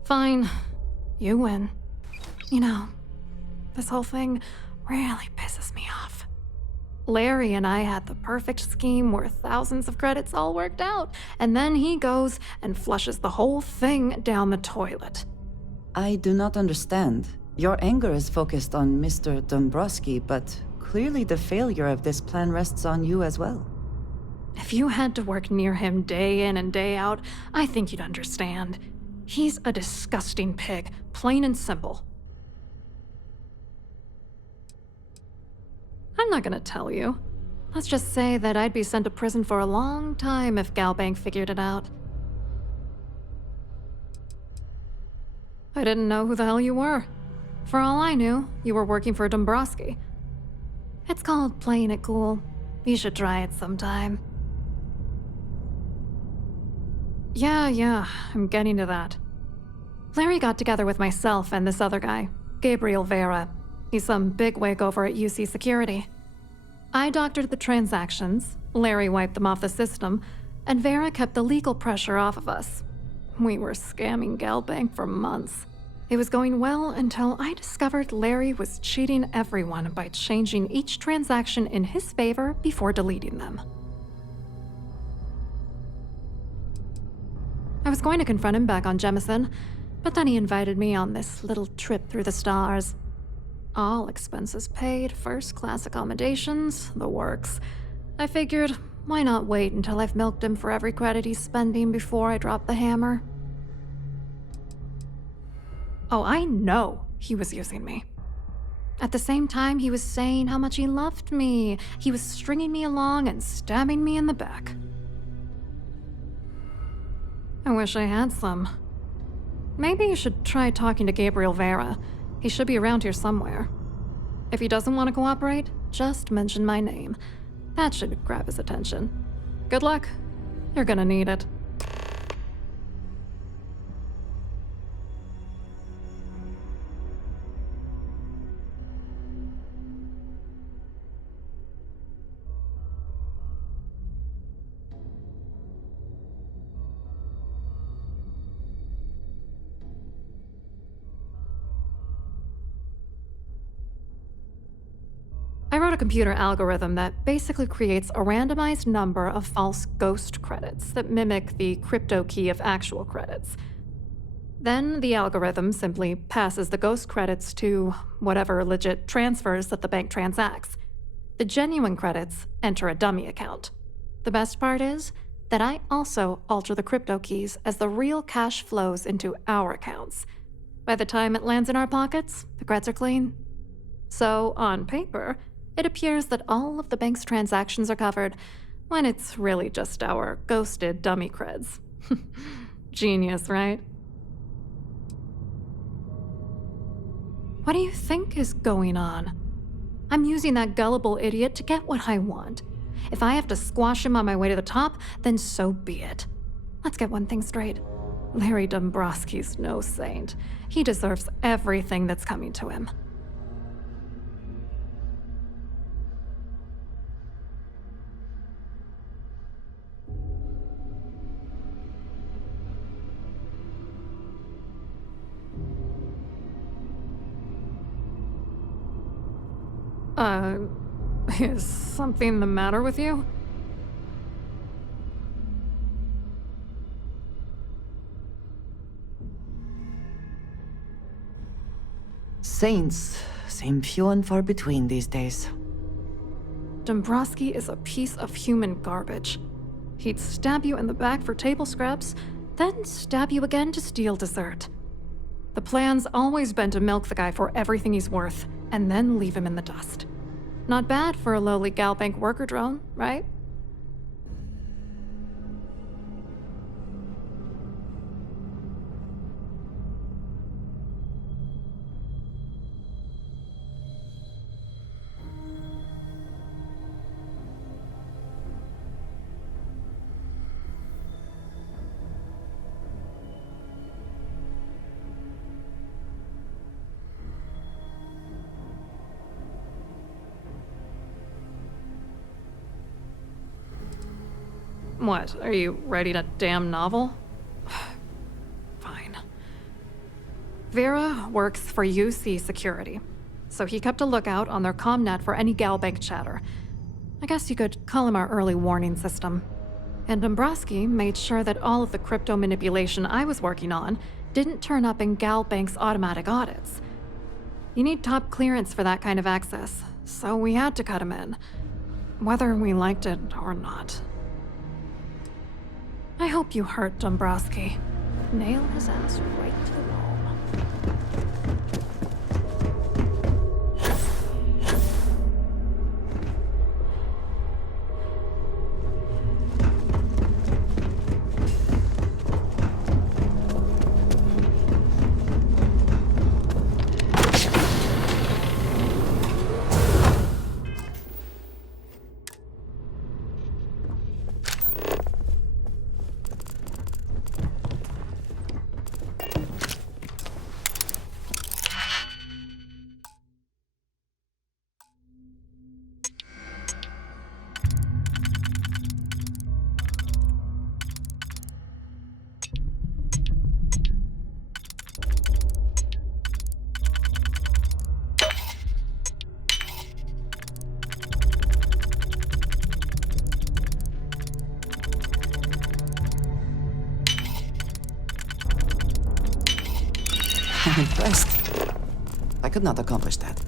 Fine, you win. You know, this whole thing really pisses me off. Larry and I had the perfect scheme worth thousands of credits all worked out, and then he goes and flushes the whole thing down the toilet. I do not understand. Your anger is focused on Mr. Dombrowski, but clearly the failure of this plan rests on you as well. If you had to work near him day in and day out, I think you'd understand. He's a disgusting pig, plain and simple. I'm not gonna tell you. Let's just say that I'd be sent to prison for a long time if Galbank figured it out. I didn't know who the hell you were. For all I knew, you were working for Dombrowski. It's called playing it cool. You should try it sometime. Yeah, I'm getting to that. Larry got together with myself and this other guy, Gabriel Vera. He's some bigwig over at UC Security. I doctored the transactions, Larry wiped them off the system, and Vera kept the legal pressure off of us. We were scamming Galbank for months. It was going well until I discovered Larry was cheating everyone by changing each transaction in his favor before deleting them. I was going to confront him back on Jemison, but then he invited me on this little trip through the stars. All expenses paid, first-class accommodations, the works. I figured, why not wait until I've milked him for every credit he's spending before I drop the hammer? Oh, I know he was using me. At the same time, he was saying how much he loved me. He was stringing me along and stabbing me in the back. I wish I had some. Maybe you should try talking to Gabriel Vera. He should be around here somewhere. If he doesn't want to cooperate, just mention my name. That should grab his attention. Good luck. You're gonna need it. I wrote a computer algorithm that basically creates a randomized number of false ghost credits that mimic the crypto key of actual credits. Then the algorithm simply passes the ghost credits to whatever legit transfers that the bank transacts. The genuine credits enter a dummy account. The best part is that I also alter the crypto keys as the real cash flows into our accounts. By the time it lands in our pockets, the creds are clean. So, on paper, it appears that all of the bank's transactions are covered, when it's really just our ghosted dummy creds. Genius, right? What do you think is going on? I'm using that gullible idiot to get what I want. If I have to squash him on my way to the top, then so be it. Let's get one thing straight. Larry Dombrowski's no saint. He deserves everything that's coming to him. Is something the matter with you? Saints seem few and far between these days. Dombrowski is a piece of human garbage. He'd stab you in the back for table scraps, then stab you again to steal dessert. The plan's always been to milk the guy for everything he's worth, and then leave him in the dust. Not bad for a lowly Galbank worker drone, right? What, are you writing a damn novel? Fine. Vera works for UC Security, so he kept a lookout on their commnet for any Galbank chatter. I guess you could call him our early warning system. And Dombrowski made sure that all of the crypto manipulation I was working on didn't turn up in Galbank's automatic audits. You need top clearance for that kind of access, so we had to cut him in, whether we liked it or not. I hope you hurt Dombrowski. Nail his ass right to the wall. I'm impressed. I could not accomplish that.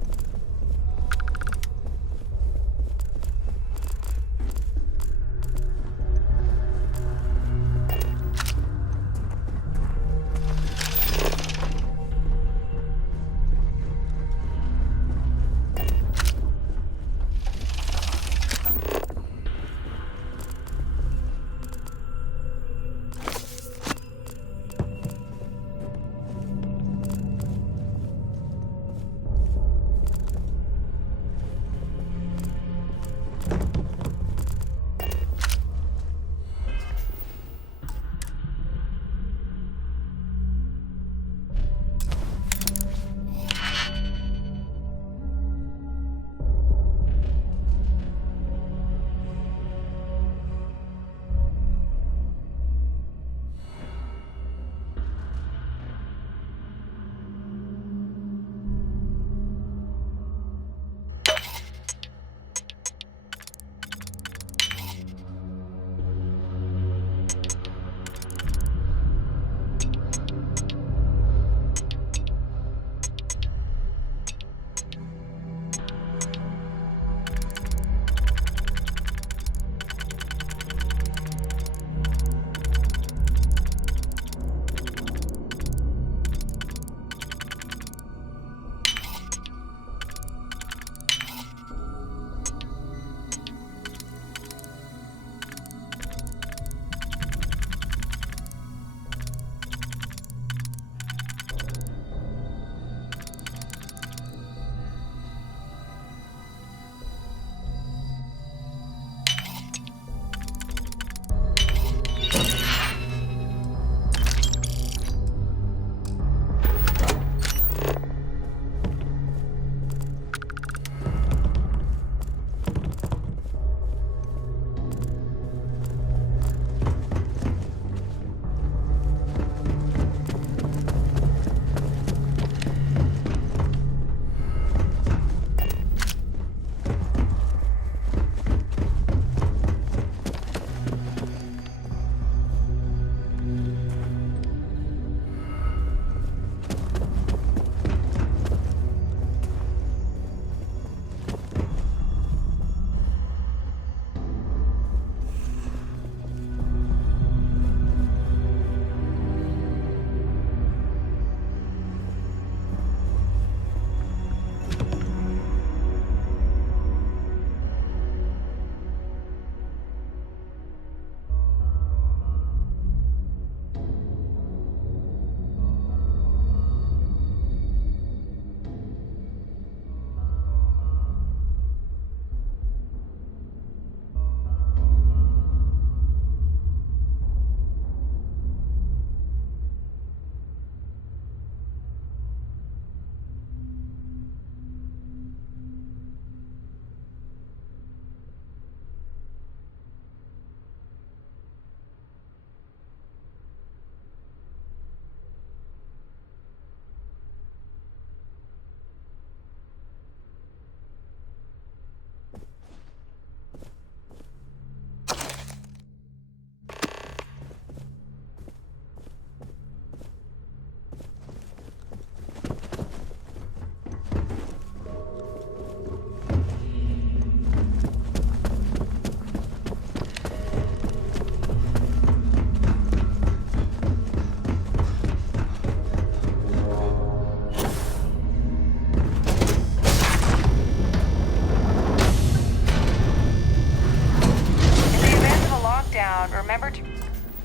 Remember to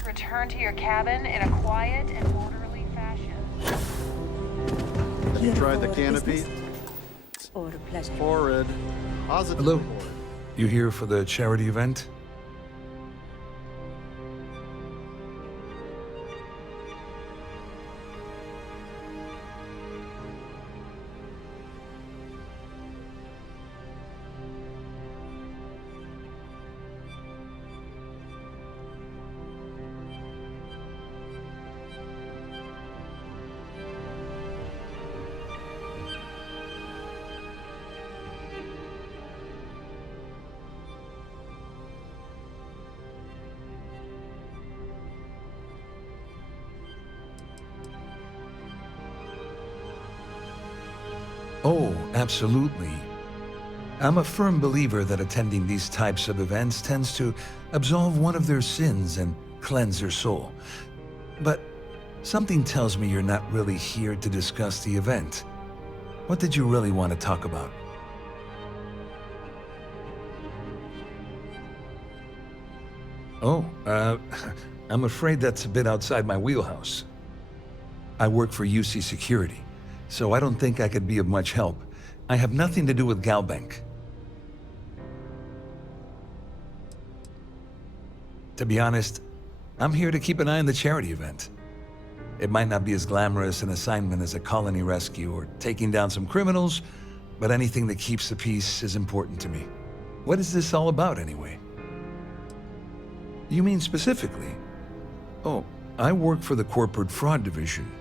return to your cabin in a quiet and orderly fashion. Have you tried the canopy? Or pleasure. Horrid. Positive. Hello. You here for the charity event? absolutely. I'm a firm believer that attending these types of events tends to absolve one of their sins and cleanse their soul. But something tells me you're not really here to discuss the event. What did you really want to talk about? Oh, I'm afraid that's a bit outside my wheelhouse. I work for UC Security, so I don't think I could be of much help. I have nothing to do with Galbank. To be honest, I'm here to keep an eye on the charity event. It might not be as glamorous an assignment as a colony rescue or taking down some criminals, but anything that keeps the peace is important to me. What is this all about, anyway? You mean specifically? Oh, I work for the Corporate Fraud Division.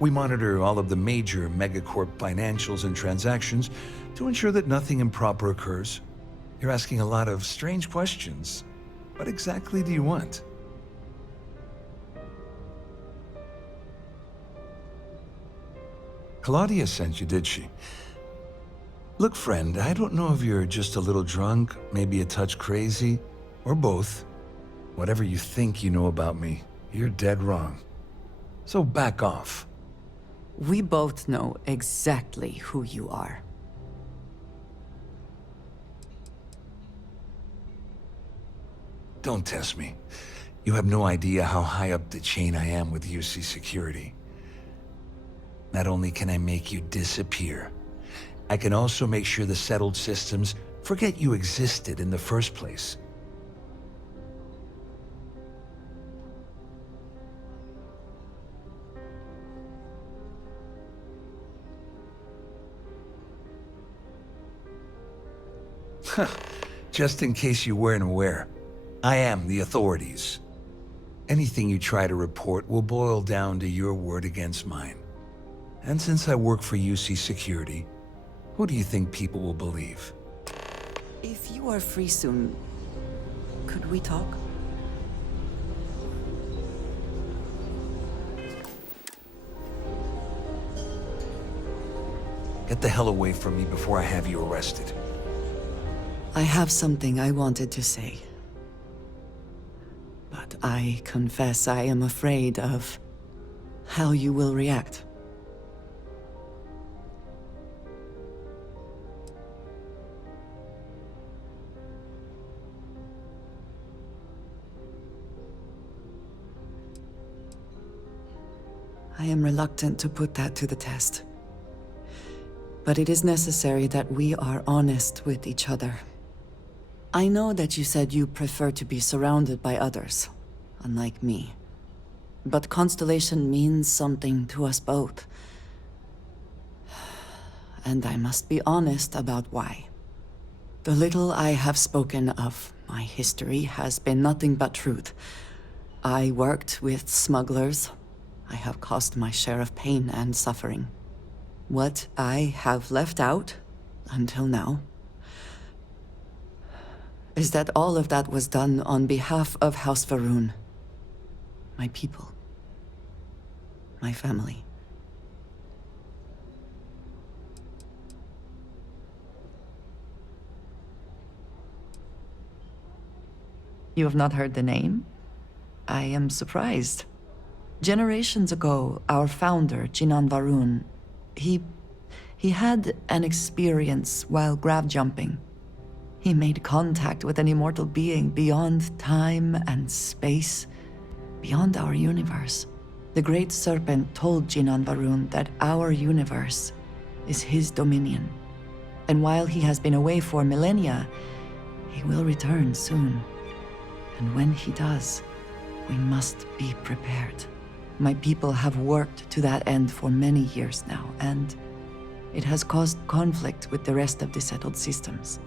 We monitor all of the major megacorp financials and transactions to ensure that nothing improper occurs. You're asking a lot of strange questions. What exactly do you want? Claudia sent you, did she? Look, friend, I don't know if you're just a little drunk, maybe a touch crazy, or both. Whatever you think you know about me, you're dead wrong. So back off. We both know exactly who you are. Don't test me. You have no idea how high up the chain I am with UC Security. Not only can I make you disappear, I can also make sure the settled systems forget you existed in the first place. Just in case you weren't aware, I am the authorities. Anything you try to report will boil down to your word against mine. And since I work for UC Security, who do you think people will believe? If you are free soon, could we talk? Get the hell away from me before I have you arrested. I have something I wanted to say. But I confess I am afraid of how you will react. I am reluctant to put that to the test. But it is necessary that we are honest with each other. I know that you said you prefer to be surrounded by others, unlike me. But Constellation means something to us both. And I must be honest about why. The little I have spoken of my history has been nothing but truth. I worked with smugglers. I have caused my share of pain and suffering. What I have left out, until now, is that all of that was done on behalf of House Va'ruun. My people. My family. You have not heard the name? I am surprised. Generations ago, our founder, Jinan Va'ruun, he had an experience while grav jumping. He made contact with an immortal being beyond time and space, beyond our universe. The Great Serpent told Jinan Va'ruun that our universe is his dominion. And while he has been away for millennia, he will return soon. And when he does, we must be prepared. My people have worked to that end for many years now, and it has caused conflict with the rest of the settled systems.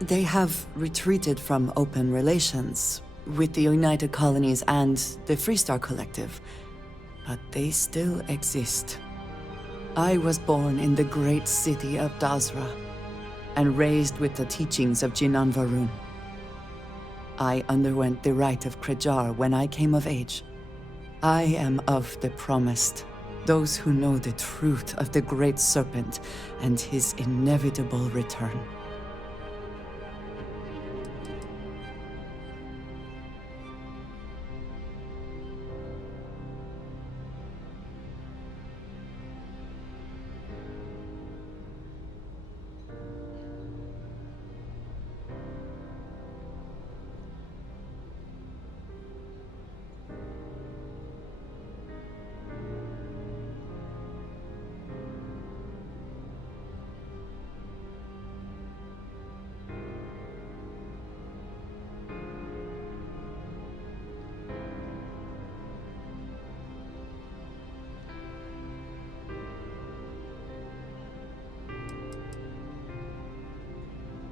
They have retreated from open relations with the United Colonies and the Freestar Collective, but they still exist. I was born in the great city of Dazra and raised with the teachings of Jinan Va'ruun. I underwent the rite of Krejar when I came of age. I am of the promised, those who know the truth of the Great Serpent and his inevitable return.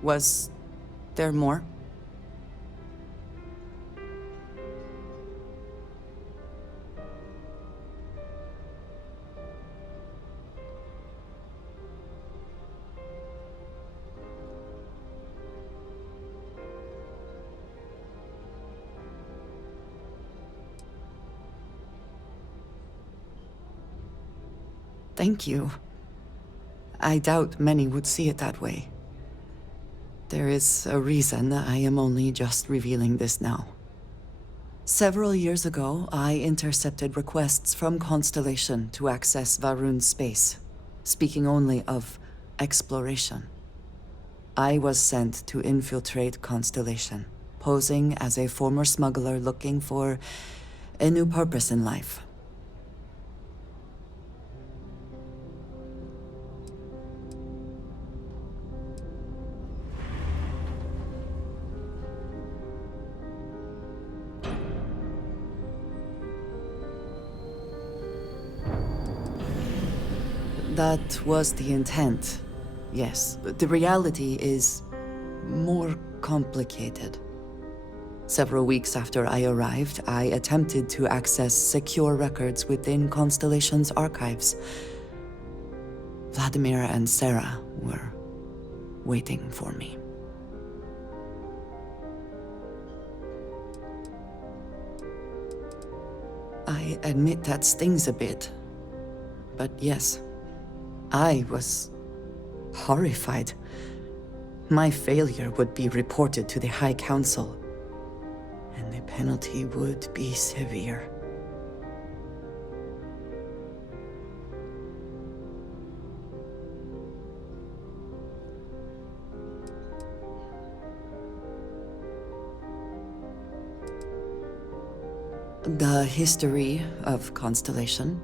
Was there more? Thank you. I doubt many would see it that way. There is a reason I am only just revealing this now. Several years ago, I intercepted requests from Constellation to access Varun's space, speaking only of exploration. I was sent to infiltrate Constellation, posing as a former smuggler looking for a new purpose in life. That was the intent, yes. But the reality is more complicated. Several weeks after I arrived, I attempted to access secure records within Constellation's archives. Vladimir and Sarah were waiting for me. I admit that stings a bit, but yes. I was horrified. My failure would be reported to the High Council, and the penalty would be severe. The history of Constellation,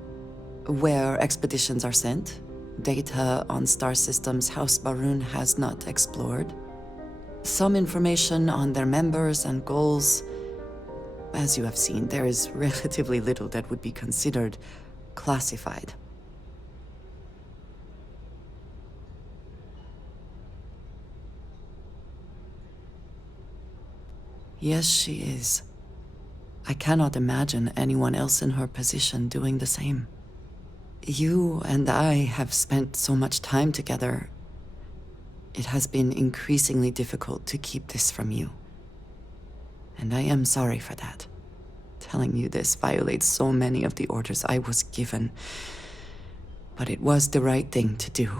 where expeditions are sent, data on star systems House Varun has not explored. Some information on their members and goals. As you have seen, there is relatively little that would be considered classified. Yes, she is. I cannot imagine anyone else in her position doing the same. You and I have spent so much time together. It has been increasingly difficult to keep this from you. And I am sorry for that. Telling you this violates so many of the orders I was given. But it was the right thing to do.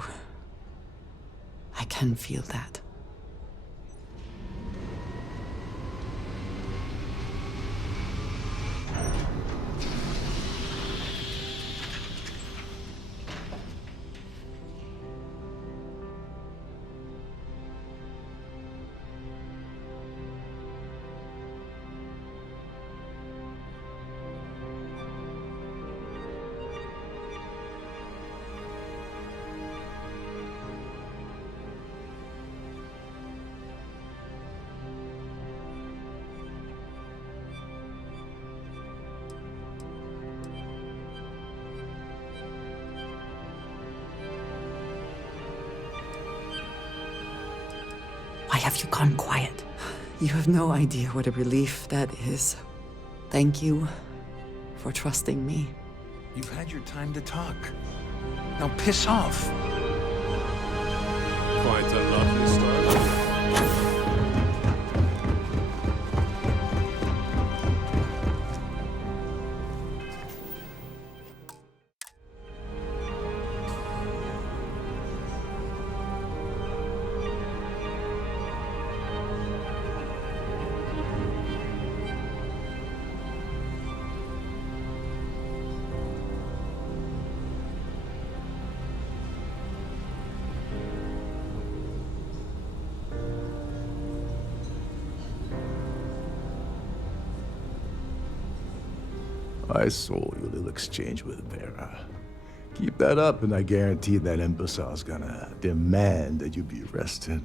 I can feel that. Why have you gone quiet? You have no idea what a relief that is. Thank you for trusting me. You've had your time to talk. Now piss off. Quite a lovely story. I saw your little exchange with Vera. Keep that up, and I guarantee that imbecile's gonna demand that you be arrested.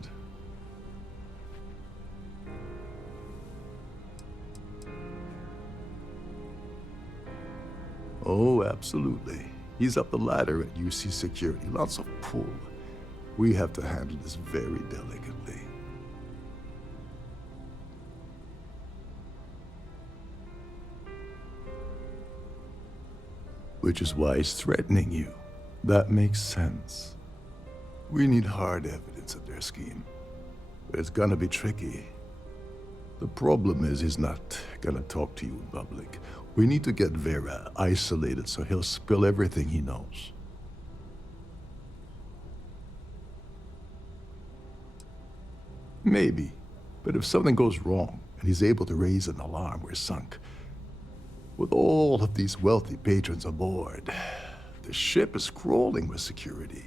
Oh, absolutely. He's up the ladder at UC Security. Lots of pull. We have to handle this very delicately. Which is why he's threatening you. That makes sense. We need hard evidence of their scheme. But it's gonna be tricky. The problem is he's not gonna talk to you in public. We need to get Vera isolated so he'll spill everything he knows. Maybe, but if something goes wrong and he's able to raise an alarm, we're sunk. With all of these wealthy patrons aboard, the ship is crawling with security.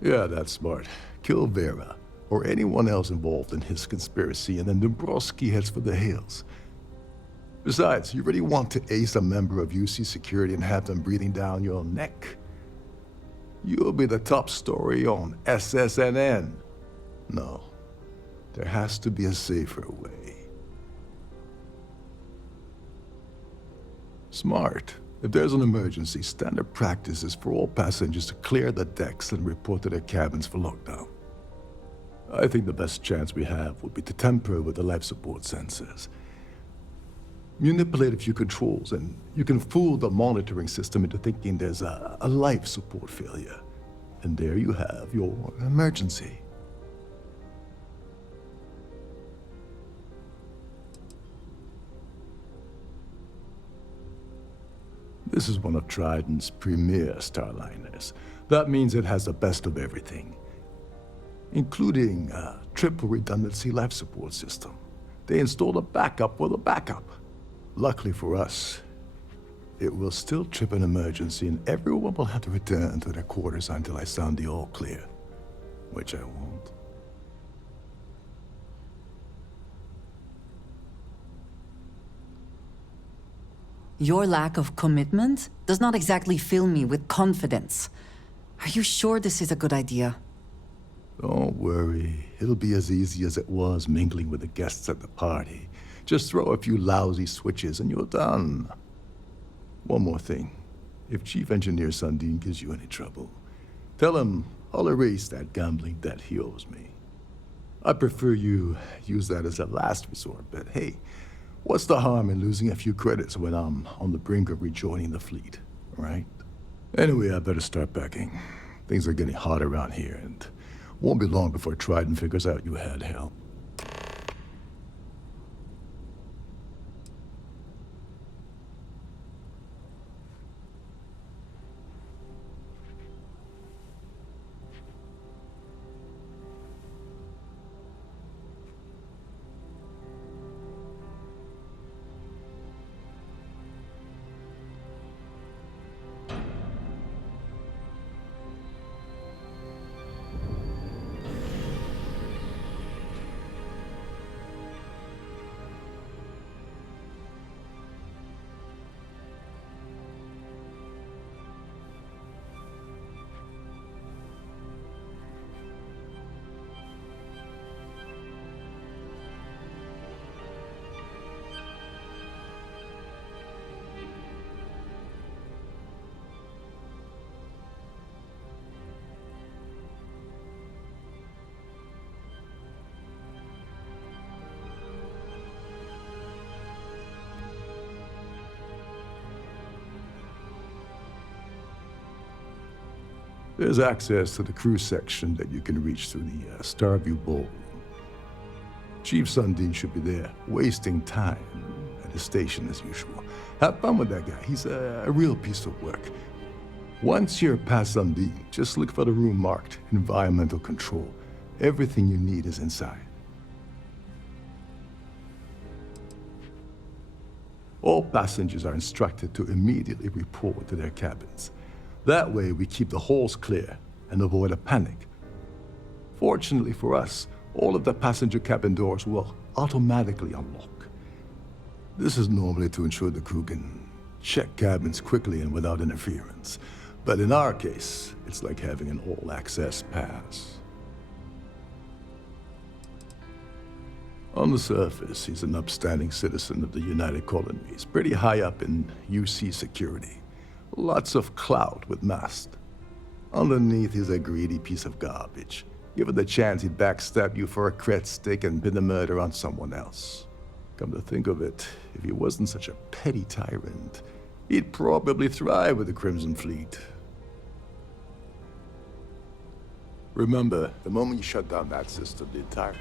Yeah, that's smart. Kill Vera, or anyone else involved in his conspiracy, and then Dombrowski heads for the hills. Besides, you really want to ace a member of UC Security and have them breathing down your neck? You'll be the top story on SSNN. No, there has to be a safer way. Smart. If there's an emergency, standard practice is for all passengers to clear the decks and report to their cabins for lockdown. I think the best chance we have would be to tamper with the life support sensors. Manipulate a few controls, and you can fool the monitoring system into thinking there's a life support failure. And there you have your emergency. This is one of Trident's premier starliners. That means it has the best of everything, including a triple redundancy life support system. They installed a backup with a backup. Luckily for us, it will still trip an emergency and everyone will have to return to their quarters until I sound the all clear, which I won't. Your lack of commitment does not exactly fill me with confidence. Are you sure this is a good idea? Don't worry. It'll be as easy as it was mingling with the guests at the party. Just throw a few lousy switches and you're done. One more thing. If Chief Engineer Sundin gives you any trouble, tell him I'll erase that gambling debt he owes me. I prefer you use that as a last resort, but hey, what's the harm in losing a few credits when I'm on the brink of rejoining the fleet, right? Anyway, I better start packing. Things are getting hot around here, and won't be long before Trident figures out you had help. There's access to the crew section that you can reach through the Starfield ballroom. Chief Sundin should be there, wasting time at his station as usual. Have fun with that guy. He's a real piece of work. Once you're past Sundin, just look for the room marked Environmental Control. Everything you need is inside. All passengers are instructed to immediately report to their cabins. That way, we keep the halls clear and avoid a panic. Fortunately for us, all of the passenger cabin doors will automatically unlock. This is normally to ensure the crew can check cabins quickly and without interference. But in our case, it's like having an all-access pass. On the surface, he's an upstanding citizen of the United Colonies, pretty high up in UC security. Lots of clout with Mast. Underneath, he's a greedy piece of garbage. Given the chance, he'd backstab you for a cret stick and pin the murder on someone else. Come to think of it, if he wasn't such a petty tyrant, he'd probably thrive with the Crimson Fleet. Remember, the moment you shut down that system, the entire...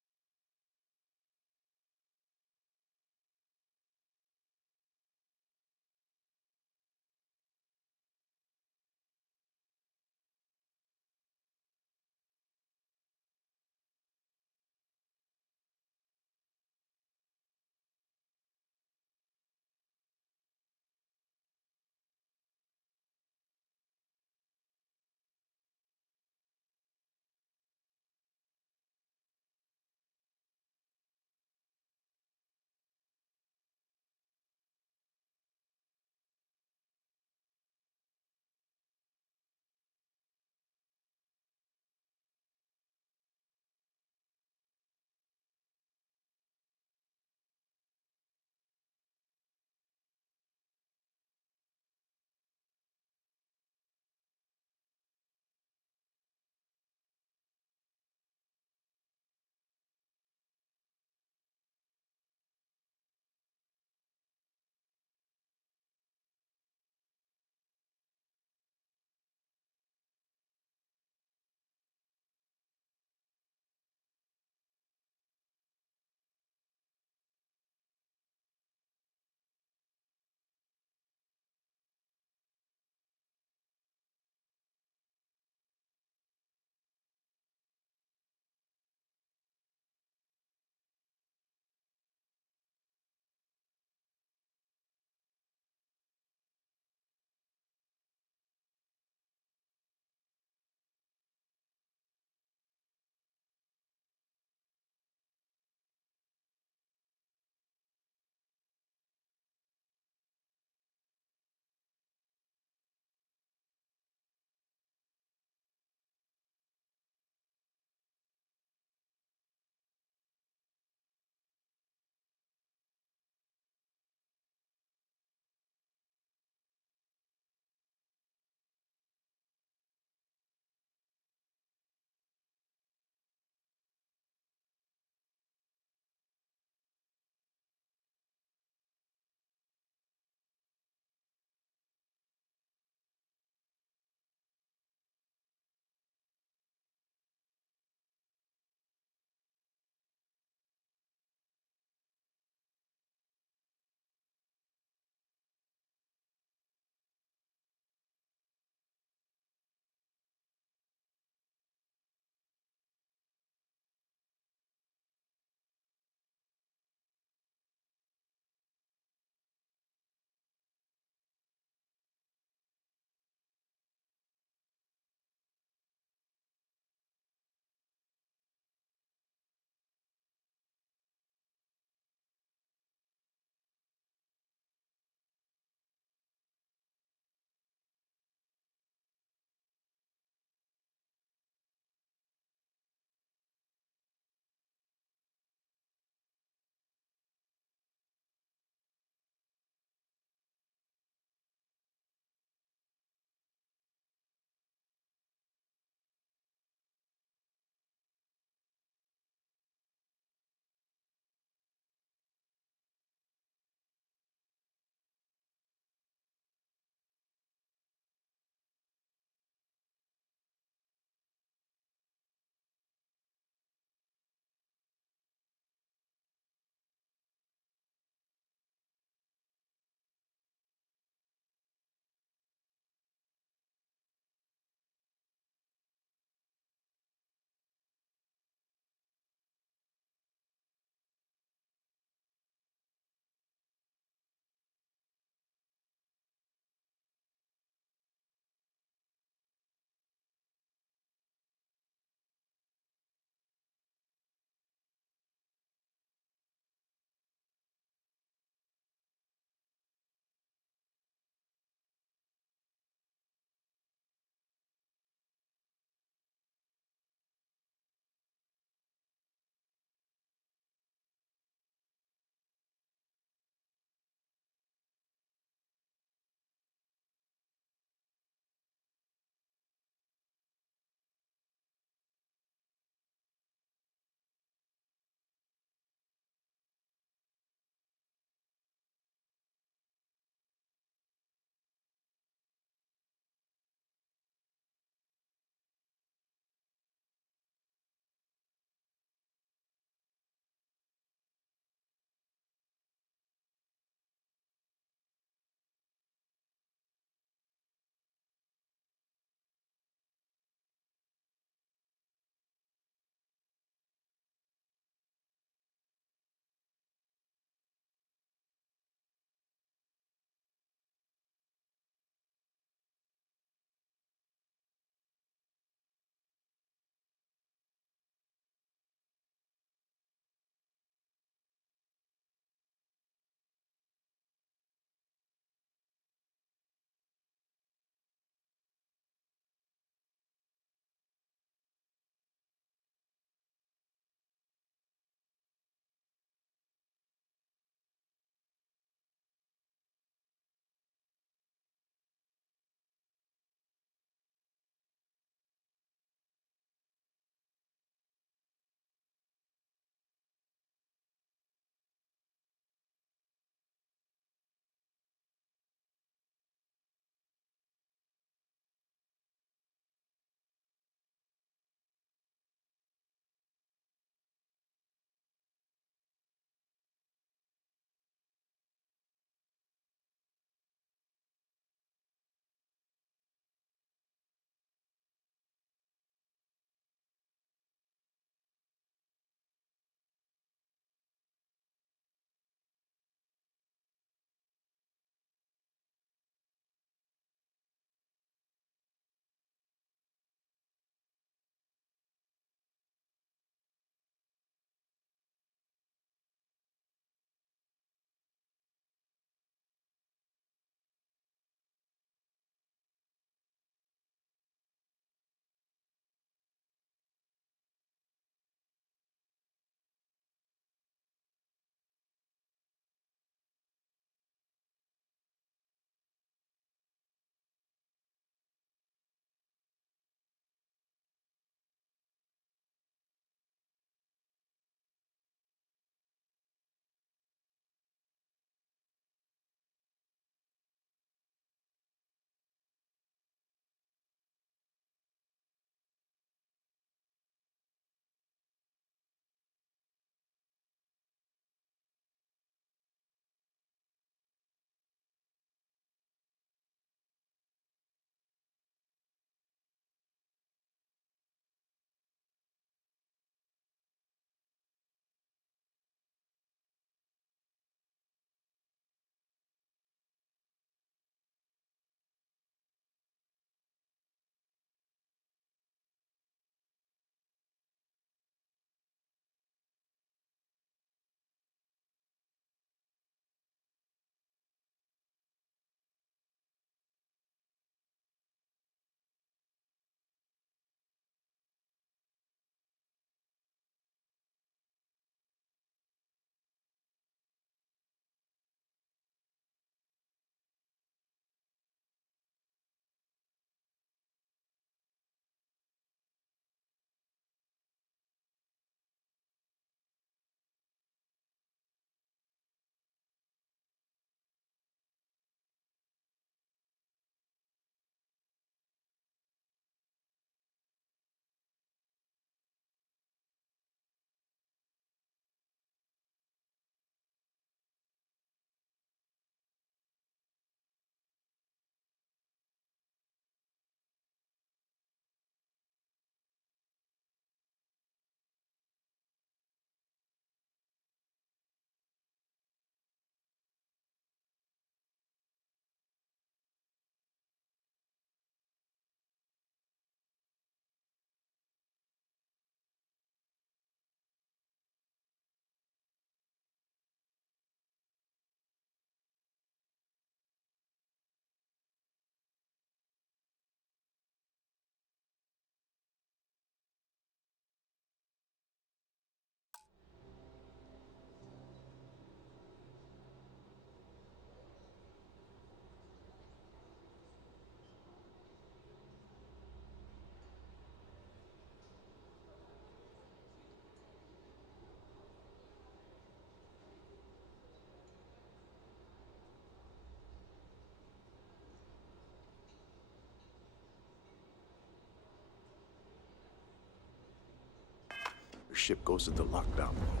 ship goes into lockdown mode.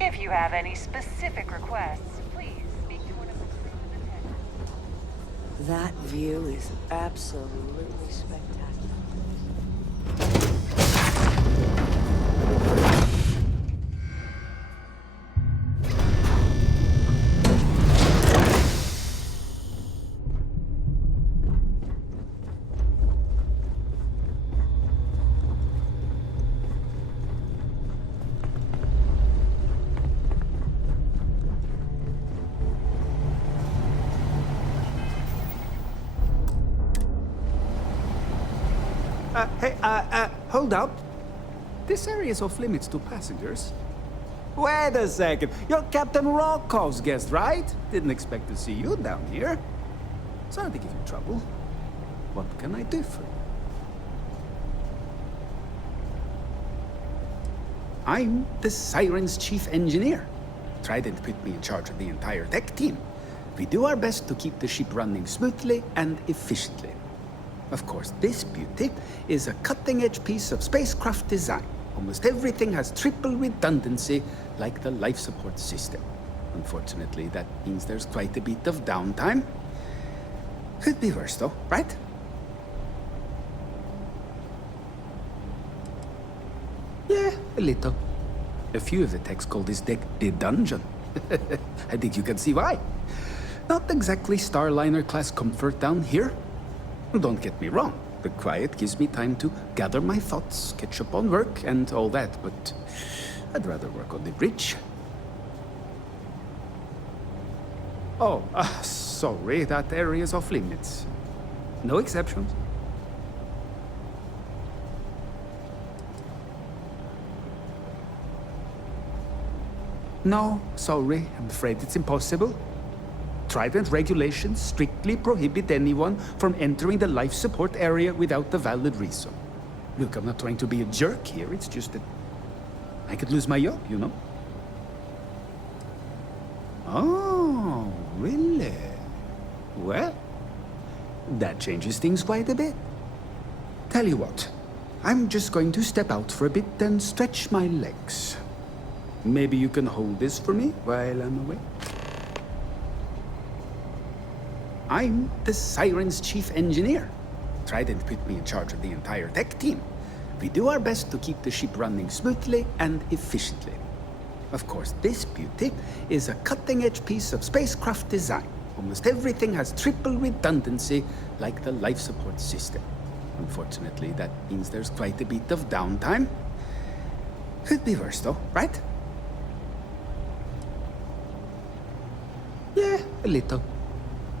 If you have any specific requests, please speak to one of the crew's attendants. That view is absolutely spectacular. Hold up. This area is off limits to passengers. Wait a second. You're Captain Rocco's guest, right? Didn't expect to see you down here. Sorry to give you trouble. What can I do for you? I'm the Siren's chief engineer. Trident put me in charge of the entire tech team. We do our best to keep the ship running smoothly and efficiently. Of course, this beauty is a cutting-edge piece of spacecraft design. Almost everything has triple redundancy, like the life support system. Unfortunately, that means there's quite a bit of downtime. Could be worse, though, right? Yeah, a little. A few of the techs call this deck the dungeon. I think you can see why. Not exactly Starliner-class comfort down here. Don't get me wrong, the quiet gives me time to gather my thoughts, catch up on work, and all that, but I'd rather work on the bridge. Oh, sorry, that area is off limits. No exceptions. No, sorry, I'm afraid it's impossible. Trident regulations strictly prohibit anyone from entering the life support area without a valid reason. Look, I'm not trying to be a jerk here, it's just that I could lose my job, you know? Oh, really? Well, that changes things quite a bit. Tell you what, I'm just going to step out for a bit and stretch my legs. Maybe you can hold this for me while I'm away? I'm the Siren's chief engineer. Trident put me in charge of the entire tech team. We do our best to keep the ship running smoothly and efficiently. Of course, this beauty is a cutting-edge piece of spacecraft design. Almost everything has triple redundancy, like the life support system. Unfortunately, that means there's quite a bit of downtime. Could be worse, though, right? Yeah, a little.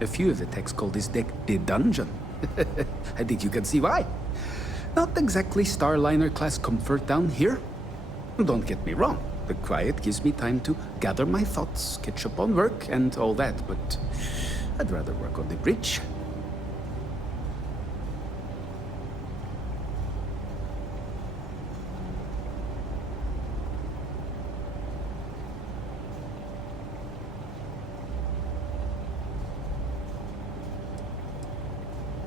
A few of the techs call this deck the dungeon. I think you can see why. Not exactly Starliner-class comfort down here. Don't get me wrong, the quiet gives me time to gather my thoughts, catch up on work, and all that, but I'd rather work on the bridge.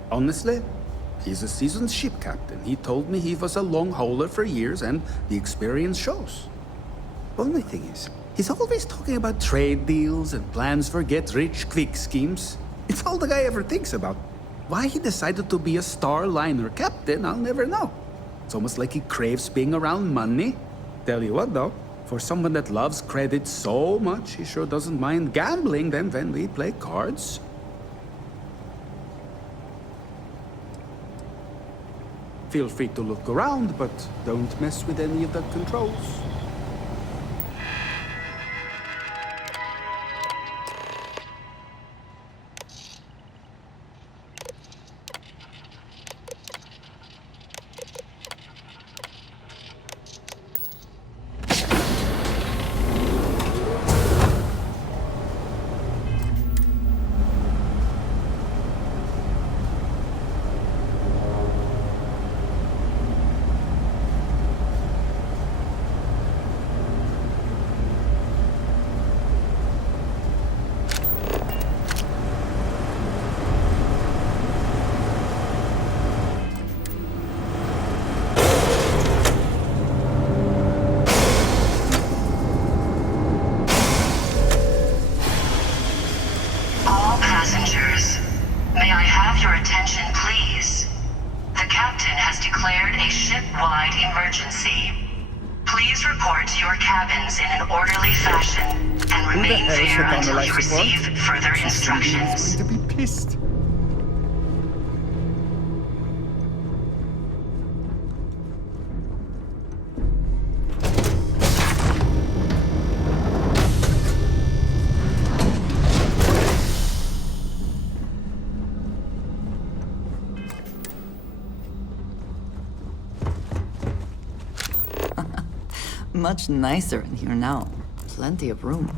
Honestly, he's a seasoned ship captain. He told me he was a long hauler for years, and the experience shows. Only thing is, he's always talking about trade deals and plans for get-rich-quick schemes. It's all the guy ever thinks about. Why he decided to be a Starliner captain, I'll never know. It's almost like he craves being around money. Tell you what, though, for someone that loves credit so much, he sure doesn't mind gambling then when we play cards. Feel free to look around, but don't mess with any of the controls. a ship-wide emergency. Please report to your cabins in an orderly fashion and remain there until you receive further instructions. Going to be pissed. Much nicer in here now. Plenty of room.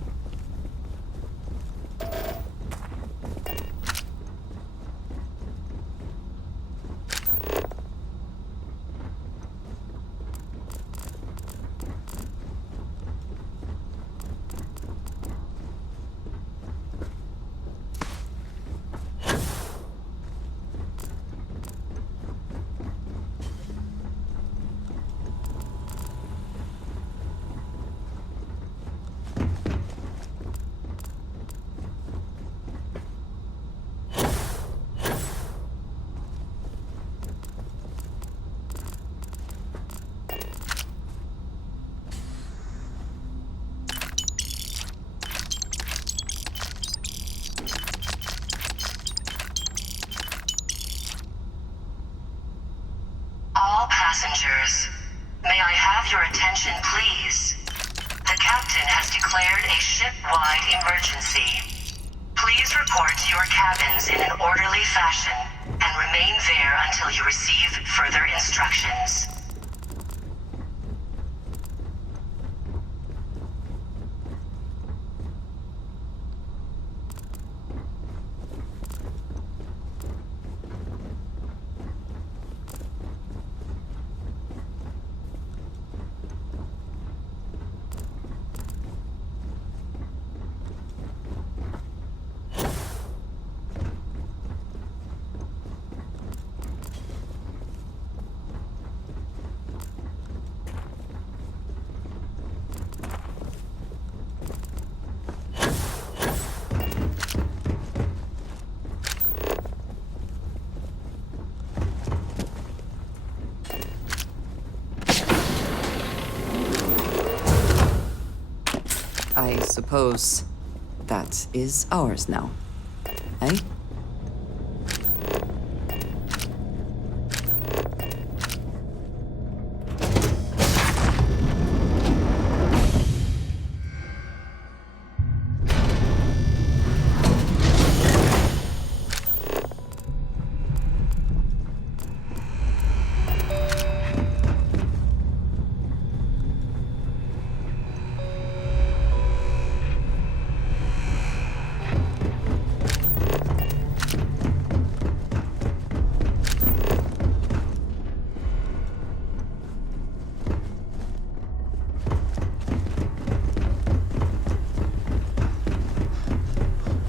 All passengers, may I have your attention, please? The captain has declared a ship-wide emergency. Please report to your cabins in an orderly fashion and remain there until you receive further instructions. I suppose that is ours now. Eh?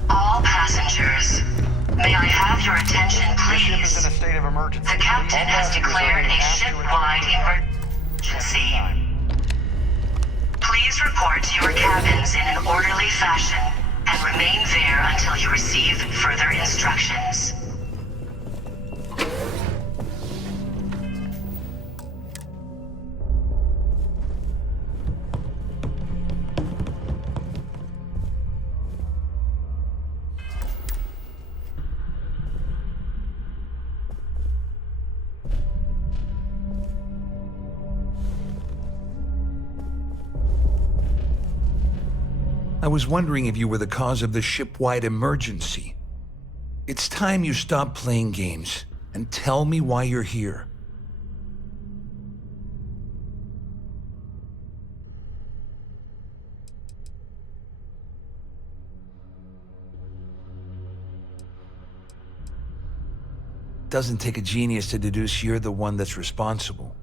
All passengers, may I have your attention, please? The ship is in a state of emergency. The captain has declared a ship-wide emergency. Please report to your cabins in an orderly fashion and remain there until you receive further instructions. I was wondering if you were the cause of the ship-wide emergency. It's time you stop playing games and tell me why you're here. Doesn't take a genius to deduce you're the one that's responsible.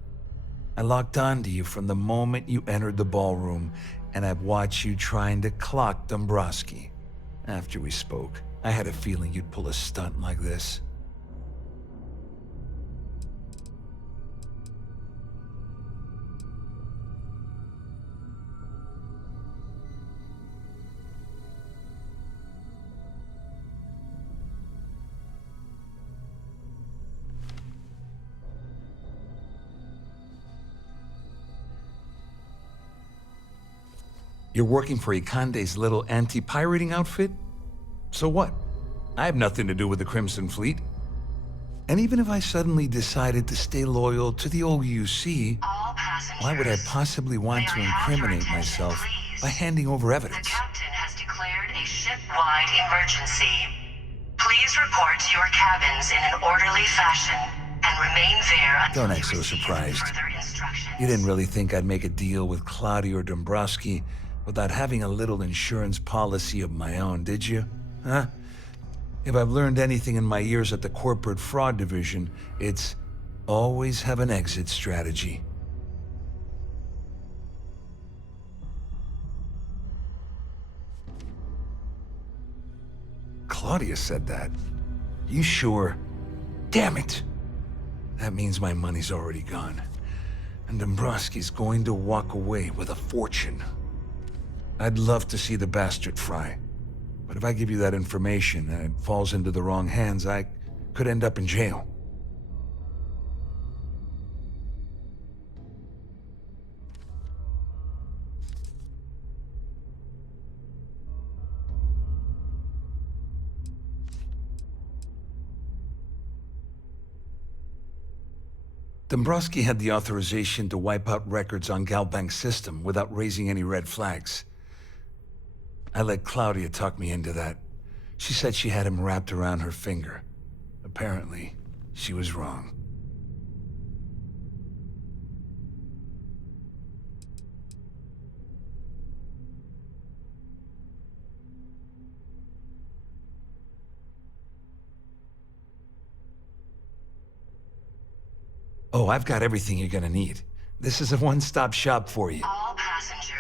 I locked onto you from the moment you entered the ballroom, and I've watched you trying to clock Dombrowski. After we spoke, I had a feeling you'd pull a stunt like this. You're working for Ikande's little anti-pirating outfit? So what? I have nothing to do with the Crimson Fleet. And even if I suddenly decided to stay loyal to the old UC, why would I possibly want to incriminate myself by handing over evidence? The captain has declared a ship-wide emergency. Please report to your cabins in an orderly fashion and remain there until Don't you act so receive surprised. further instructions. You didn't really think I'd make a deal with Claudia or Dombrowski without having a little insurance policy of my own, did you? Huh? If I've learned anything in my years at the corporate fraud division, it's always have an exit strategy. Claudia said that. You sure? Damn it! That means my money's already gone. And Dombrowski's going to walk away with a fortune. I'd love to see the bastard fry. But if I give you that information and it falls into the wrong hands, I could end up in jail. Dombrowski had the authorization to wipe out records on Galbank's system without raising any red flags. I let Claudia talk me into that. She said she had him wrapped around her finger. Apparently, she was wrong. Oh, I've got everything you're gonna need. This is a one-stop shop for you.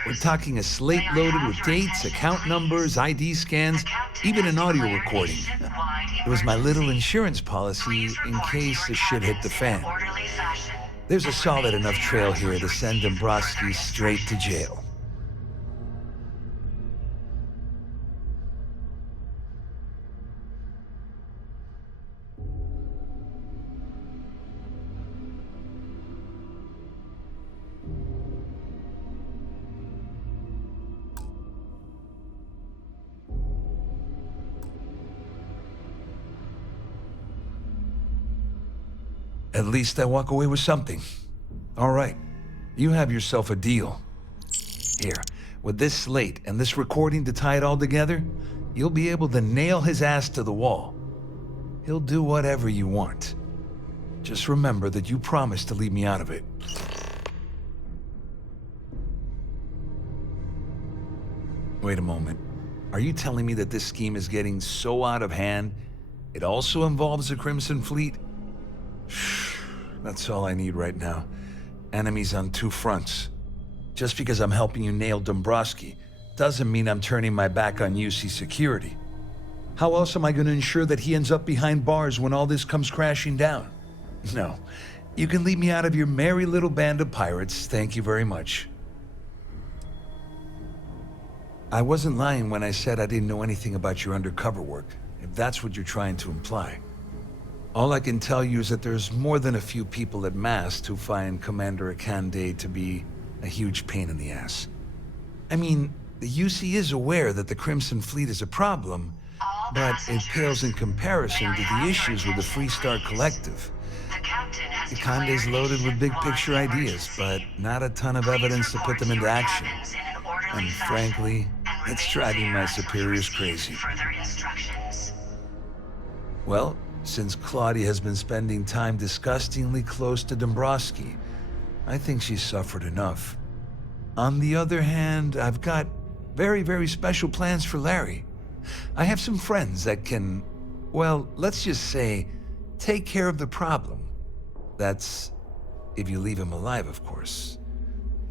We're talking a slate loaded with dates, account numbers, ID scans, even an audio recording. It was my little insurance policy in case the shit hit the fan. There's a solid enough trail here to send Dombrowski straight to jail. At least I walk away with something. All right, you have yourself a deal. Here, with this slate and this recording to tie it all together, you'll be able to nail his ass to the wall. He'll do whatever you want. Just remember that you promised to leave me out of it. Wait a moment. Are you telling me that this scheme is getting so out of hand, it also involves the Crimson Fleet? That's all I need right now. Enemies on two fronts. Just because I'm helping you nail Dombrowski doesn't mean I'm turning my back on UC security. How else am I going to ensure that he ends up behind bars when all this comes crashing down? No. You can leave me out of your merry little band of pirates, thank you very much. I wasn't lying when I said I didn't know anything about your undercover work, if that's what you're trying to imply. All I can tell you is that there's more than a few people at Mast who find Commander Ikande to be a huge pain in the ass. I mean, the UC is aware that the Crimson Fleet is a problem, but it pales in comparison to the issues with the Freestar Collective. Ikande's loaded with big-picture ideas, but not a ton of evidence to put them into action. And frankly, it's driving my superiors crazy. Well, since Claudia has been spending time disgustingly close to Dombrowski, I think she's suffered enough. On the other hand, I've got very, very special plans for Larry. I have some friends that can, well, let's just say, take care of the problem. That's if you leave him alive, of course.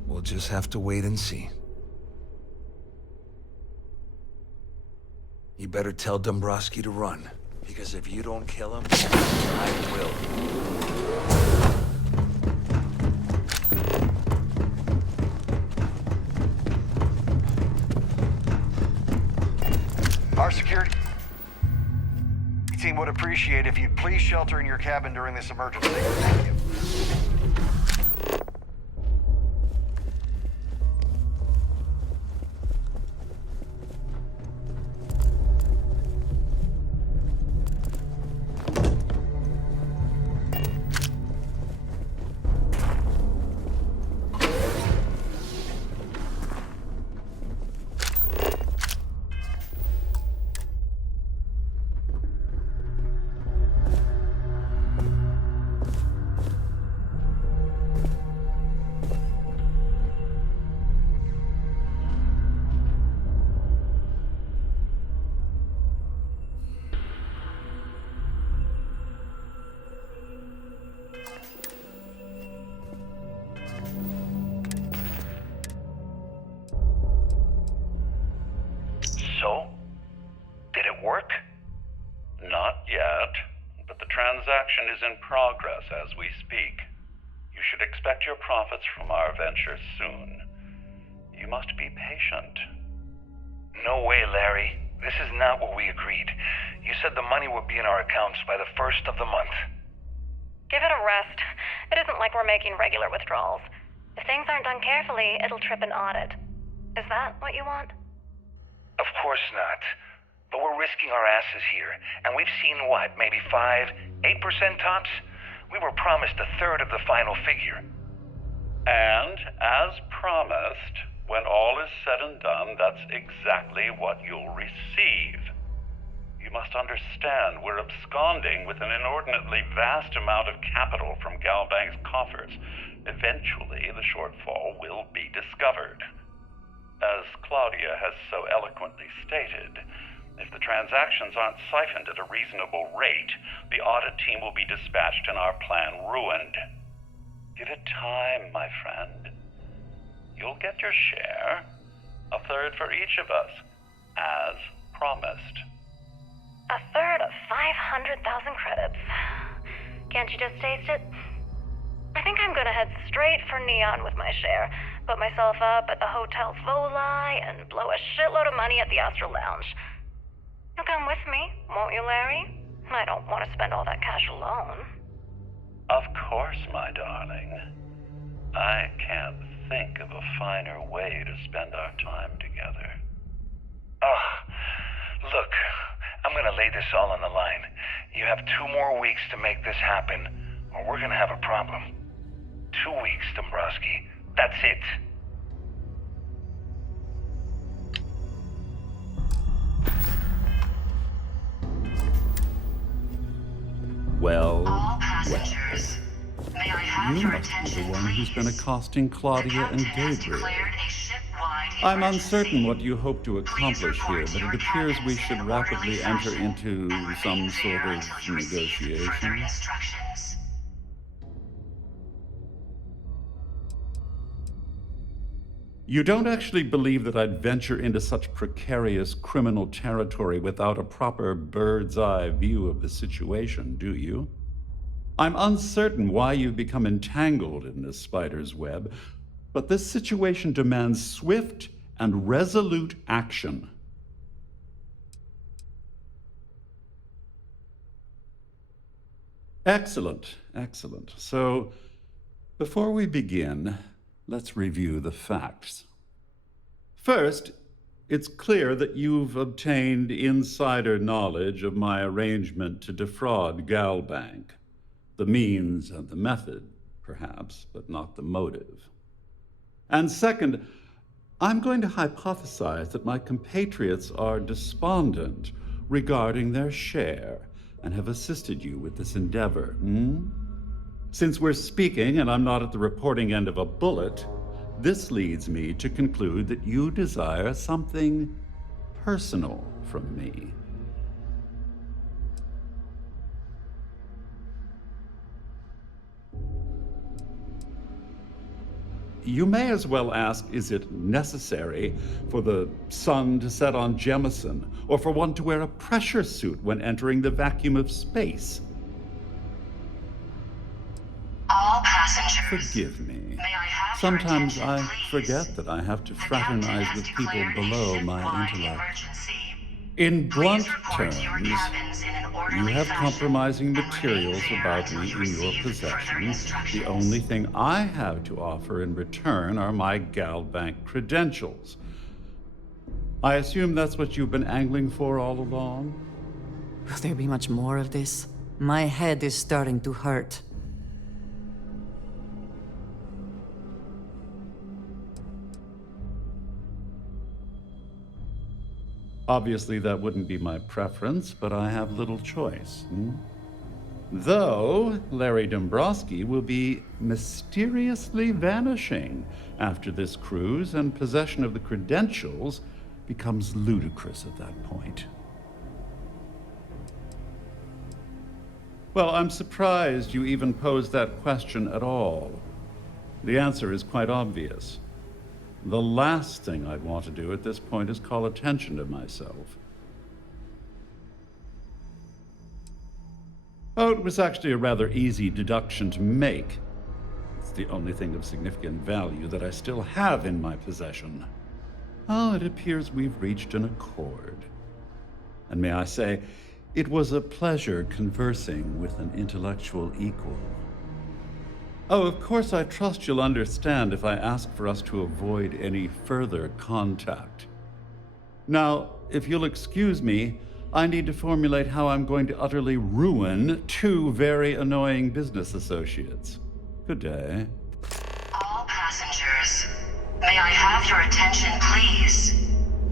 We'll just have to wait and see. You better tell Dombrowski to run, because if you don't kill him, I will. Our security team would appreciate if you'd please shelter in your cabin during this emergency. Thank you. extraction is in progress as we speak. You should expect your profits from our venture soon. You must be patient. No way, Larry. This is not what we agreed. You said the money would be in our accounts by the 1st of the month. Give it a rest. It isn't like we're making regular withdrawals. If things aren't done carefully, it'll trip an audit. Is that what you want? Of course not. But we're risking our asses here, and we've seen what, maybe 5, 8% tops? We were promised a third of the final figure. And, as promised, when all is said and done, that's exactly what you'll receive. You must understand, we're absconding with an inordinately vast amount of capital from Galbank's coffers. Eventually, the shortfall will be discovered. As Claudia has so eloquently stated, if the transactions aren't siphoned at a reasonable rate, the audit team will be dispatched and our plan ruined. Give it time, my friend. You'll get your share, a third for each of us, as promised. A third of 500,000 credits. Can't you just taste it? I think I'm gonna head straight for Neon with my share, put myself up at the Hotel Voli, and blow a shitload of money at the Astral Lounge. You'll come with me, won't you, Larry? I don't want to spend all that cash alone. Of course, my darling. I can't think of a finer way to spend our time together. Oh, look, I'm gonna lay this all on the line. You have 2 more weeks to make this happen, or we're gonna have a problem. 2 weeks, Dombrowski. That's it. Well, All passengers, may I have you your must be attention, the one who's been accosting Claudia and Gabriel. declared a ship-wide I'm uncertain what you hope to accomplish here, but it appears we should rapidly enter into some sort of negotiation. instructions. You don't actually believe that I'd venture into such precarious criminal territory without a proper bird's-eye view of the situation, do you? I'm uncertain why you've become entangled in this spider's web, but this situation demands swift and resolute action. Excellent, excellent. So, before we begin, let's review the facts. First, it's clear that you've obtained insider knowledge of my arrangement to defraud Galbank. The means and the method, perhaps, but not the motive. And second, I'm going to hypothesize that my compatriots are despondent regarding their share and have assisted you with this endeavor. Since we're speaking and I'm not at the reporting end of a bullet, this leads me to conclude that you desire something personal from me. You may as well ask, is it necessary for the sun to set on Jemison, or for one to wear a pressure suit when entering the vacuum of space? All passengers, Forgive me. may I have Sometimes your I attention, please? forget that I have to fraternize with people declared a below my ship-wide intellect. emergency. In blunt Please report to your terms, cabins in an you orderly have fashion compromising and materials remain there about until me you in your receive further possession. The instructions. only thing I have to offer in return are my Galbank credentials. I assume that's what you've been angling for all along? Will there be much more of this? My head is starting to hurt. Obviously, that wouldn't be my preference, but I have little choice. Though Larry Dombrowski will be mysteriously vanishing after this cruise, and possession of the credentials becomes ludicrous at that point. Well, I'm surprised you even posed that question at all. The answer is quite obvious. The last thing I'd want to do at this point is call attention to myself. Oh, it was actually a rather easy deduction to make. It's the only thing of significant value that I still have in my possession. Oh, it appears we've reached an accord. And may I say, it was a pleasure conversing with an intellectual equal. Oh, of course, I trust you'll understand if I ask for us to avoid any further contact. Now, if you'll excuse me, I need to formulate how I'm going to utterly ruin two very annoying business associates. Good day. All passengers, may I have your attention, please?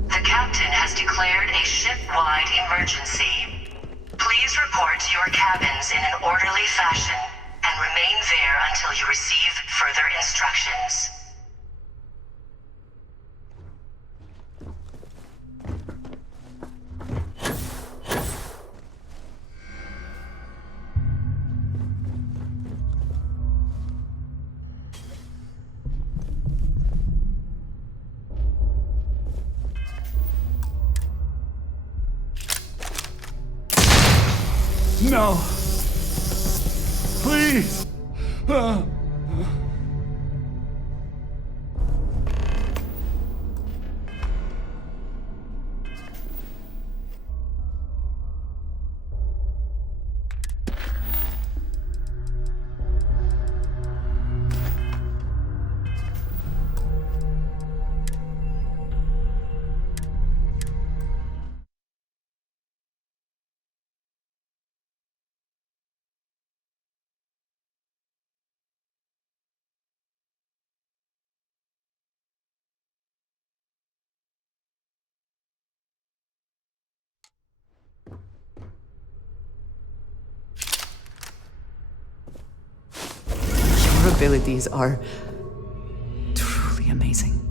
The captain has declared a ship-wide emergency. Please report to your cabins in an orderly fashion and remain there until you receive further instructions. No! Please! Your abilities are truly amazing.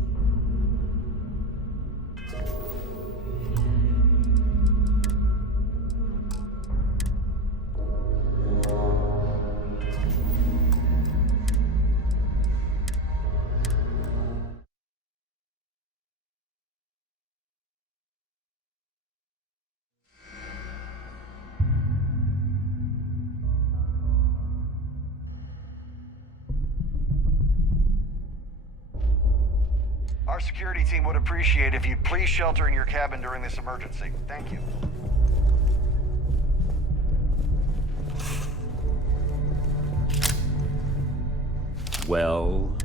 Our security team would appreciate if you'd please shelter in your cabin during this emergency. Thank you. Well,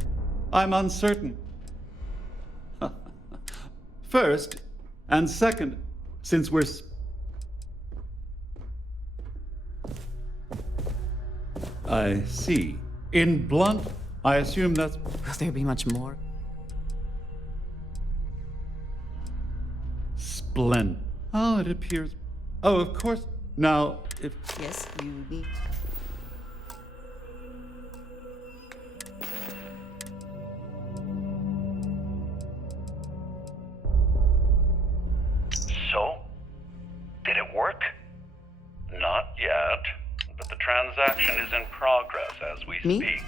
I'm uncertain. First, and second, since we're... I see. In blunt, I assume that's... Will there be much more? Splendid. Oh, it appears... Oh, of course. Now, if... Yes, you need... So? Did it work? Not yet, but the transaction is in progress as we speak.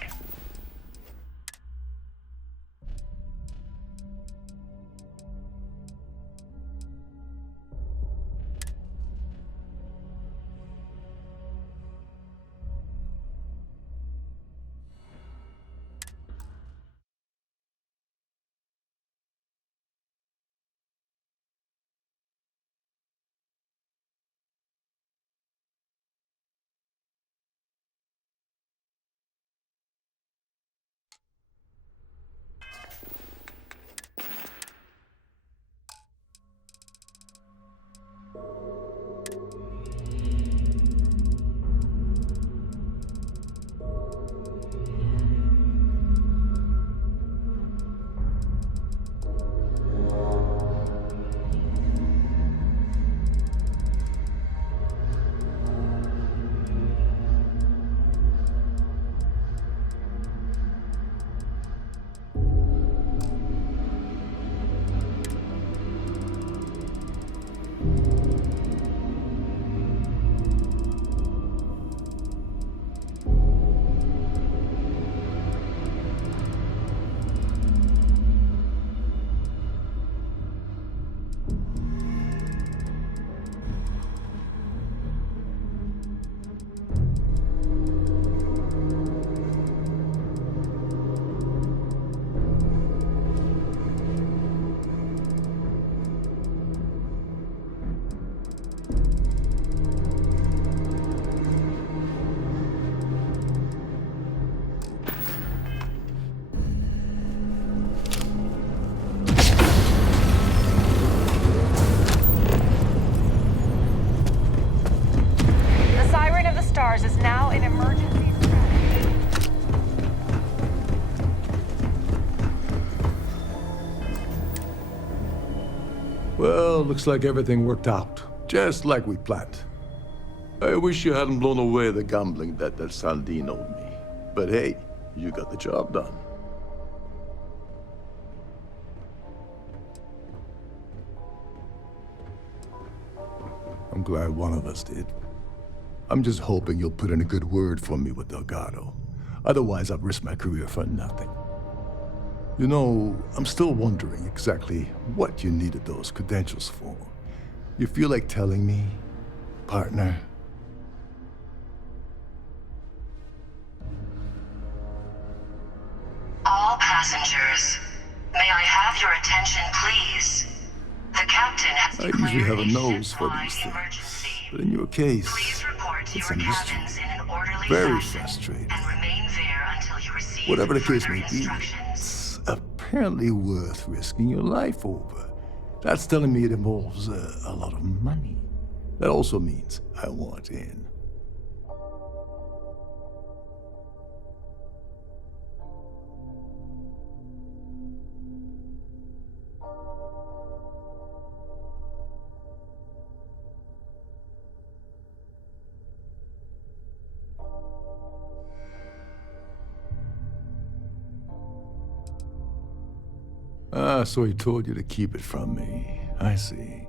Well, looks like everything worked out, just like we planned. I wish you hadn't blown away the gambling debt that Saldin owed me. But hey, you got the job done. I'm glad one of us did. I'm just hoping you'll put in a good word for me with Legado. Otherwise, I've risked my career for nothing. You know, I'm still wondering exactly what you needed those credentials for. You feel like telling me, partner? All passengers, may I have your attention, please? The captain has I usually have a nose for these things, but in your case, it's a mystery. Very frustrating. Whatever the case may be, it's apparently worth risking your life over. That's telling me it involves a lot of money. That also means I want in. Ah, so he told you to keep it from me. I see.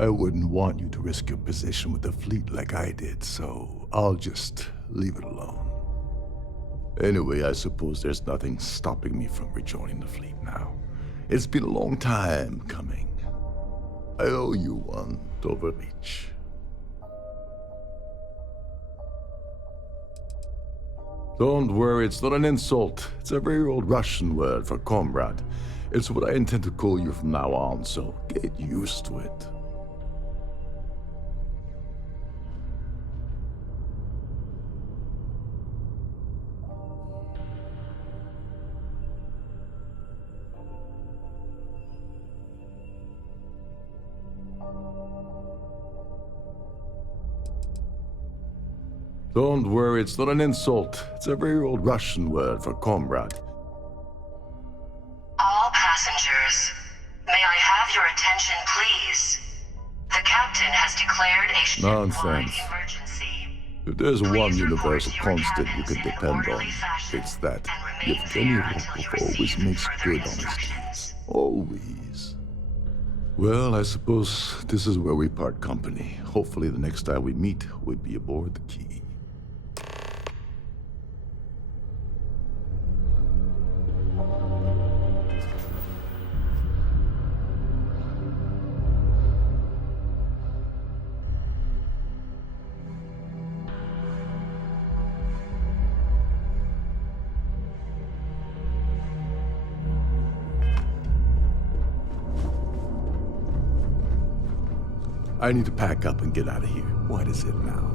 I wouldn't want you to risk your position with the fleet like I did, so I'll just leave it alone. Anyway, I suppose there's nothing stopping me from rejoining the fleet now. It's been a long time coming. I owe you one, Overreach. Don't worry, it's not an insult. It's a very old Russian word for comrade. It's what I intend to call you from now on, so get used to it. Don't worry, it's not an insult. It's a very old Russian word for comrade. All passengers, may I have your attention, please? The captain has declared a ship-wide Nonsense. emergency. If there's one universal constant you can depend on, it's that Yevgeny Rokov always makes good on his deeds. Always. Well, I suppose this is where we part company. Hopefully the next time we meet, we'll be aboard the Key. I need to pack up and get out of here. What is it now?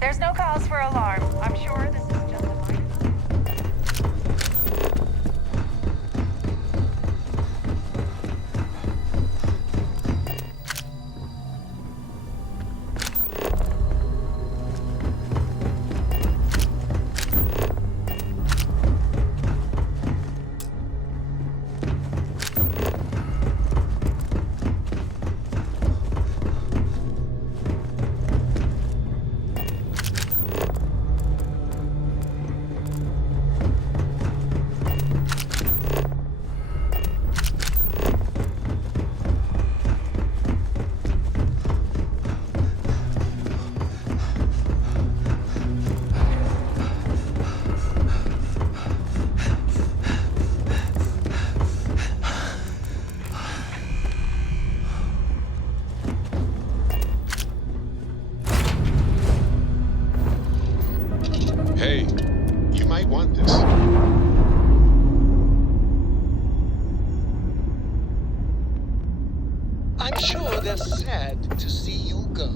There's no cause for alarm. I'm sure this is just a minor. Hey, you might want this. I'm sure they're sad to see you go.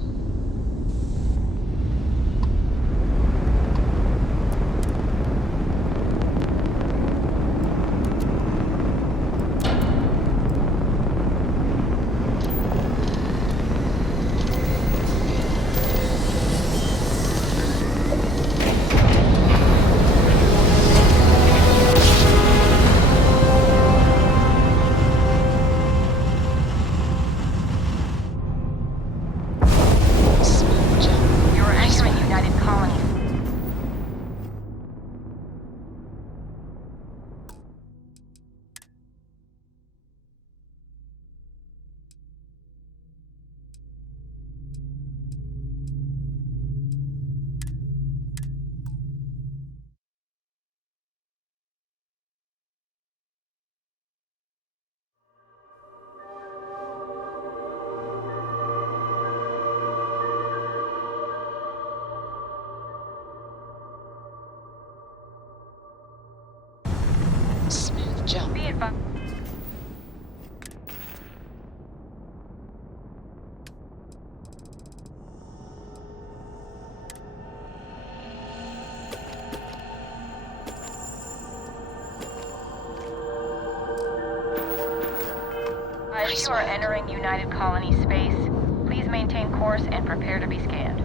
If you are entering United Colony space, please maintain course and prepare to be scanned.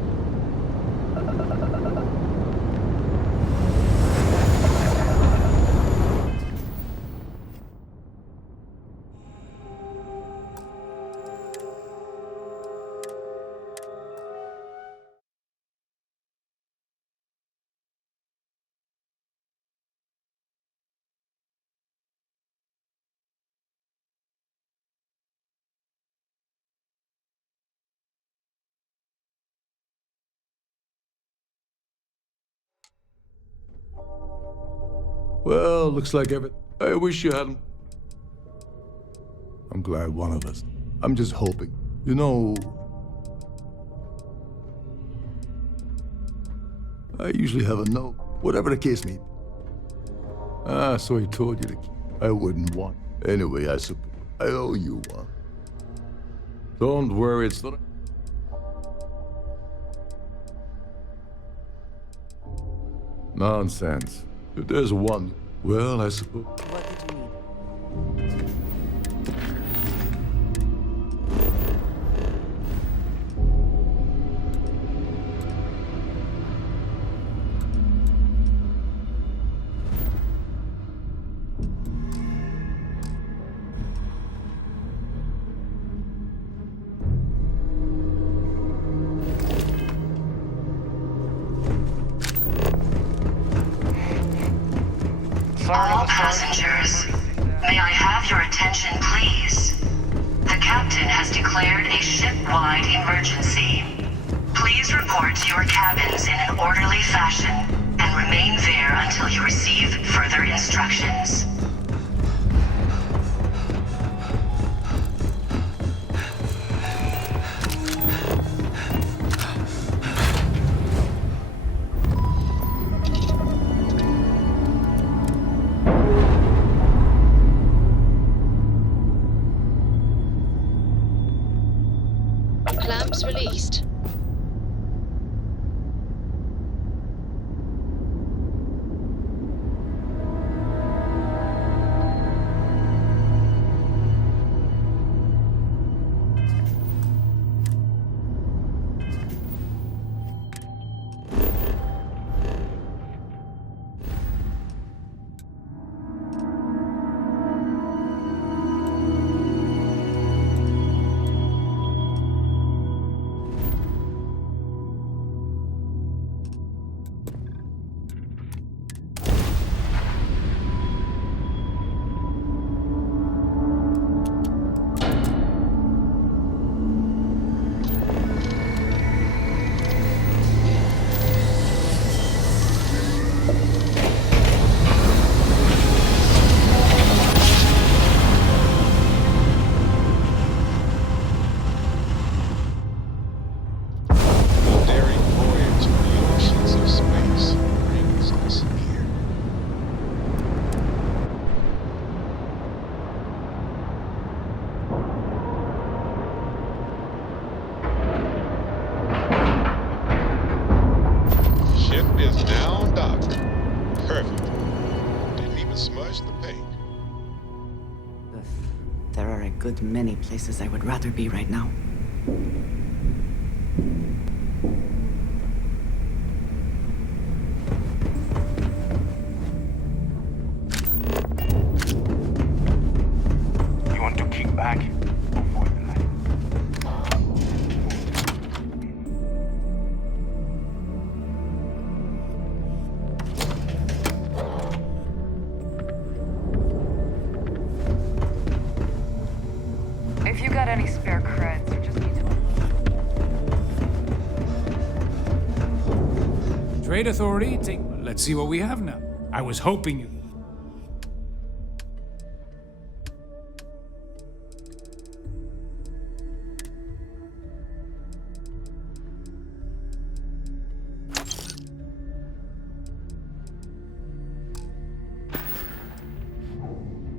Well, looks like I wish you hadn't. I'm glad one of us. I'm just hoping. You know, I usually have a no. Whatever the case may be. So he told you to keep. I wouldn't want. Anyway, I suppose I owe you one. Don't worry, it's not. Nonsense. If there's one, well, I suppose. What did you need? All passengers, may I have your attention, please? The captain has declared a ship-wide emergency. Please report to your cabins in an orderly fashion and remain there until you receive further instructions. Clamps released. There are a good many places I would rather be right now. You want to kick back? Go for it, lad. If you got any spare creds, you just need to... Trade Authority, let's see what we have now. I was hoping you...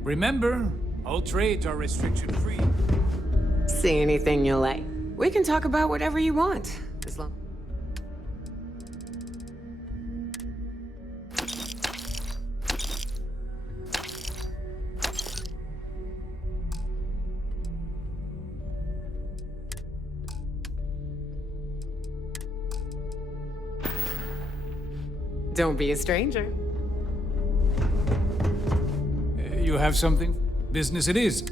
Remember, all trades are restriction-free. See anything you like. We can talk about whatever you want, as long... Don't be a stranger. You have something? Business it is.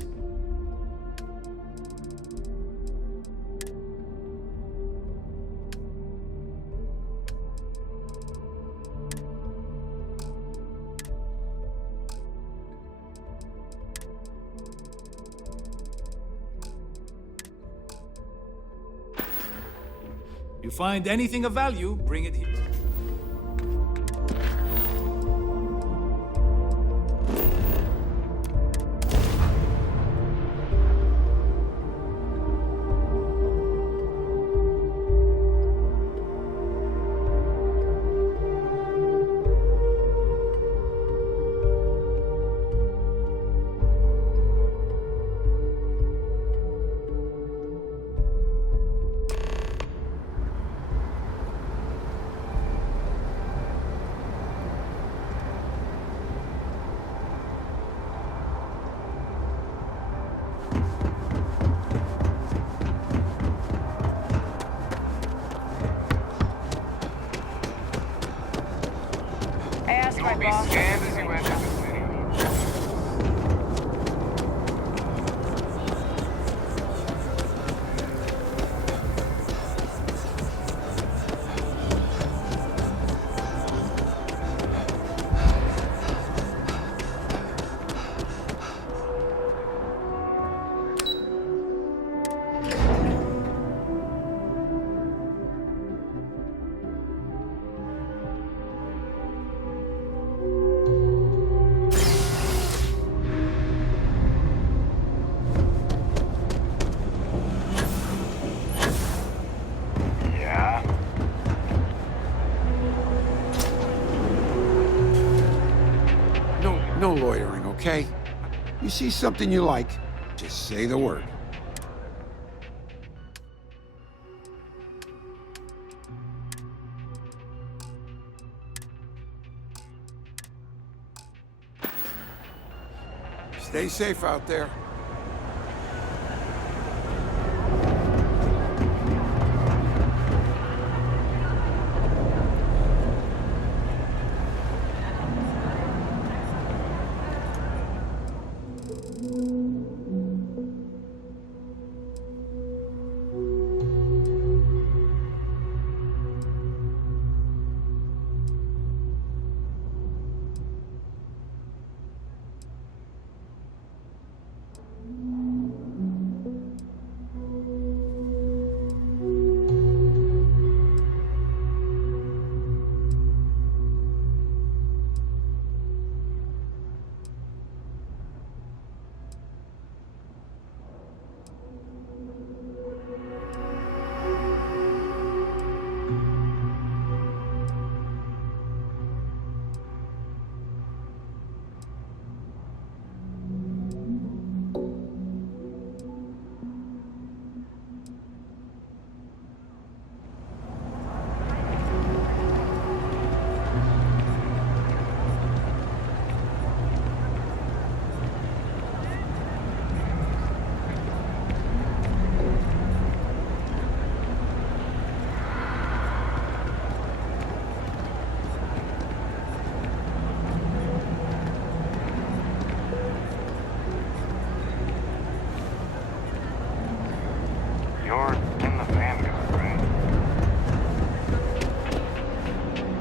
You find anything of value, bring it here. Don't be scanned as you enter the city. No loitering, okay? You see something you like, just say the word. Stay safe out there.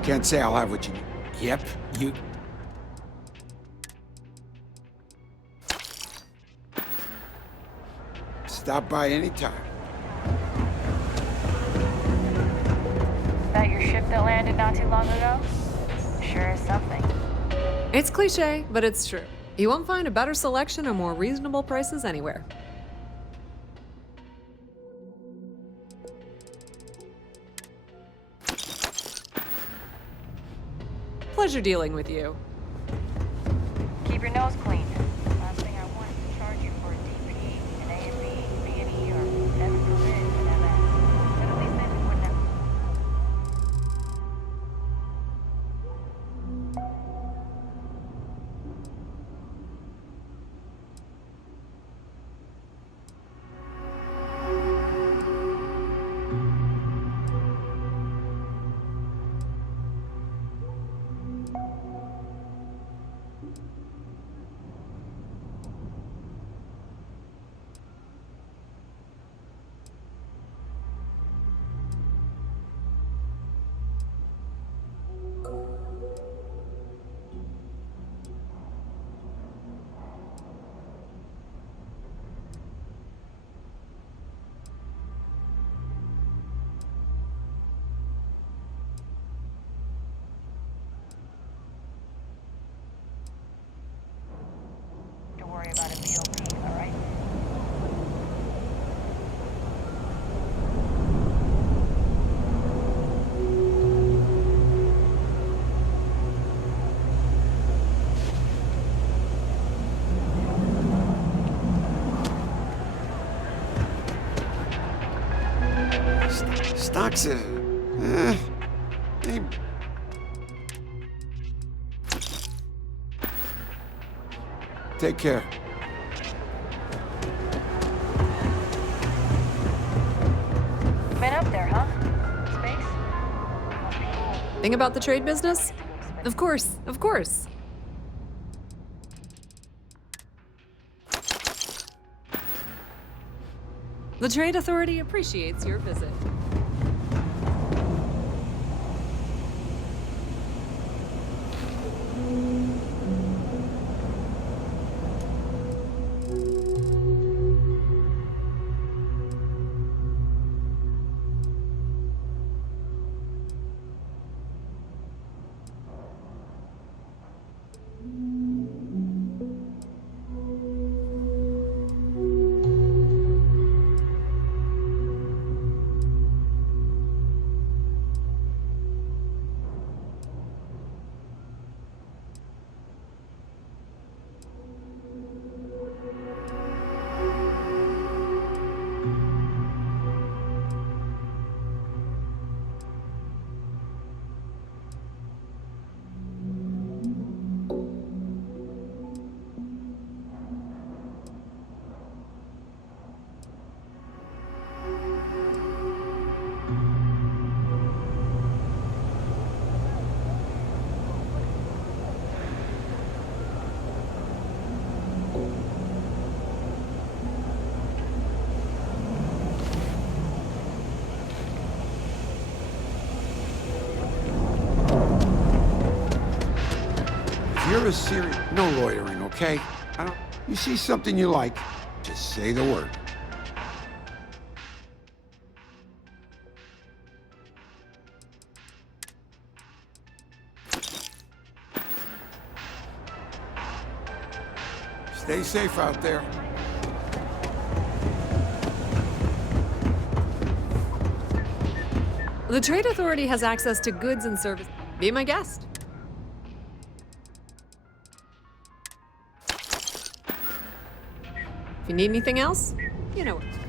Can't say I'll have what you... Yep, you... Stop by anytime. That your ship that landed not too long ago? Sure is something. It's cliche, but it's true. You won't find a better selection or more reasonable prices anywhere. Pleasure dealing with you. Keep your nose clean. Last thing I want is to charge you for a DP, an A&B, B&E, or heaven forbid, an MS. But at least then we wouldn't have... accident. Take care. Been up there, huh? Space? Thing about the trade business? Of course, of course. The Trade Authority appreciates your visit. You're a serious... No loitering, okay? You see something you like, just say the word. Stay safe out there. The Trade Authority has access to goods and services. Be my guest. If you need anything else, you know where.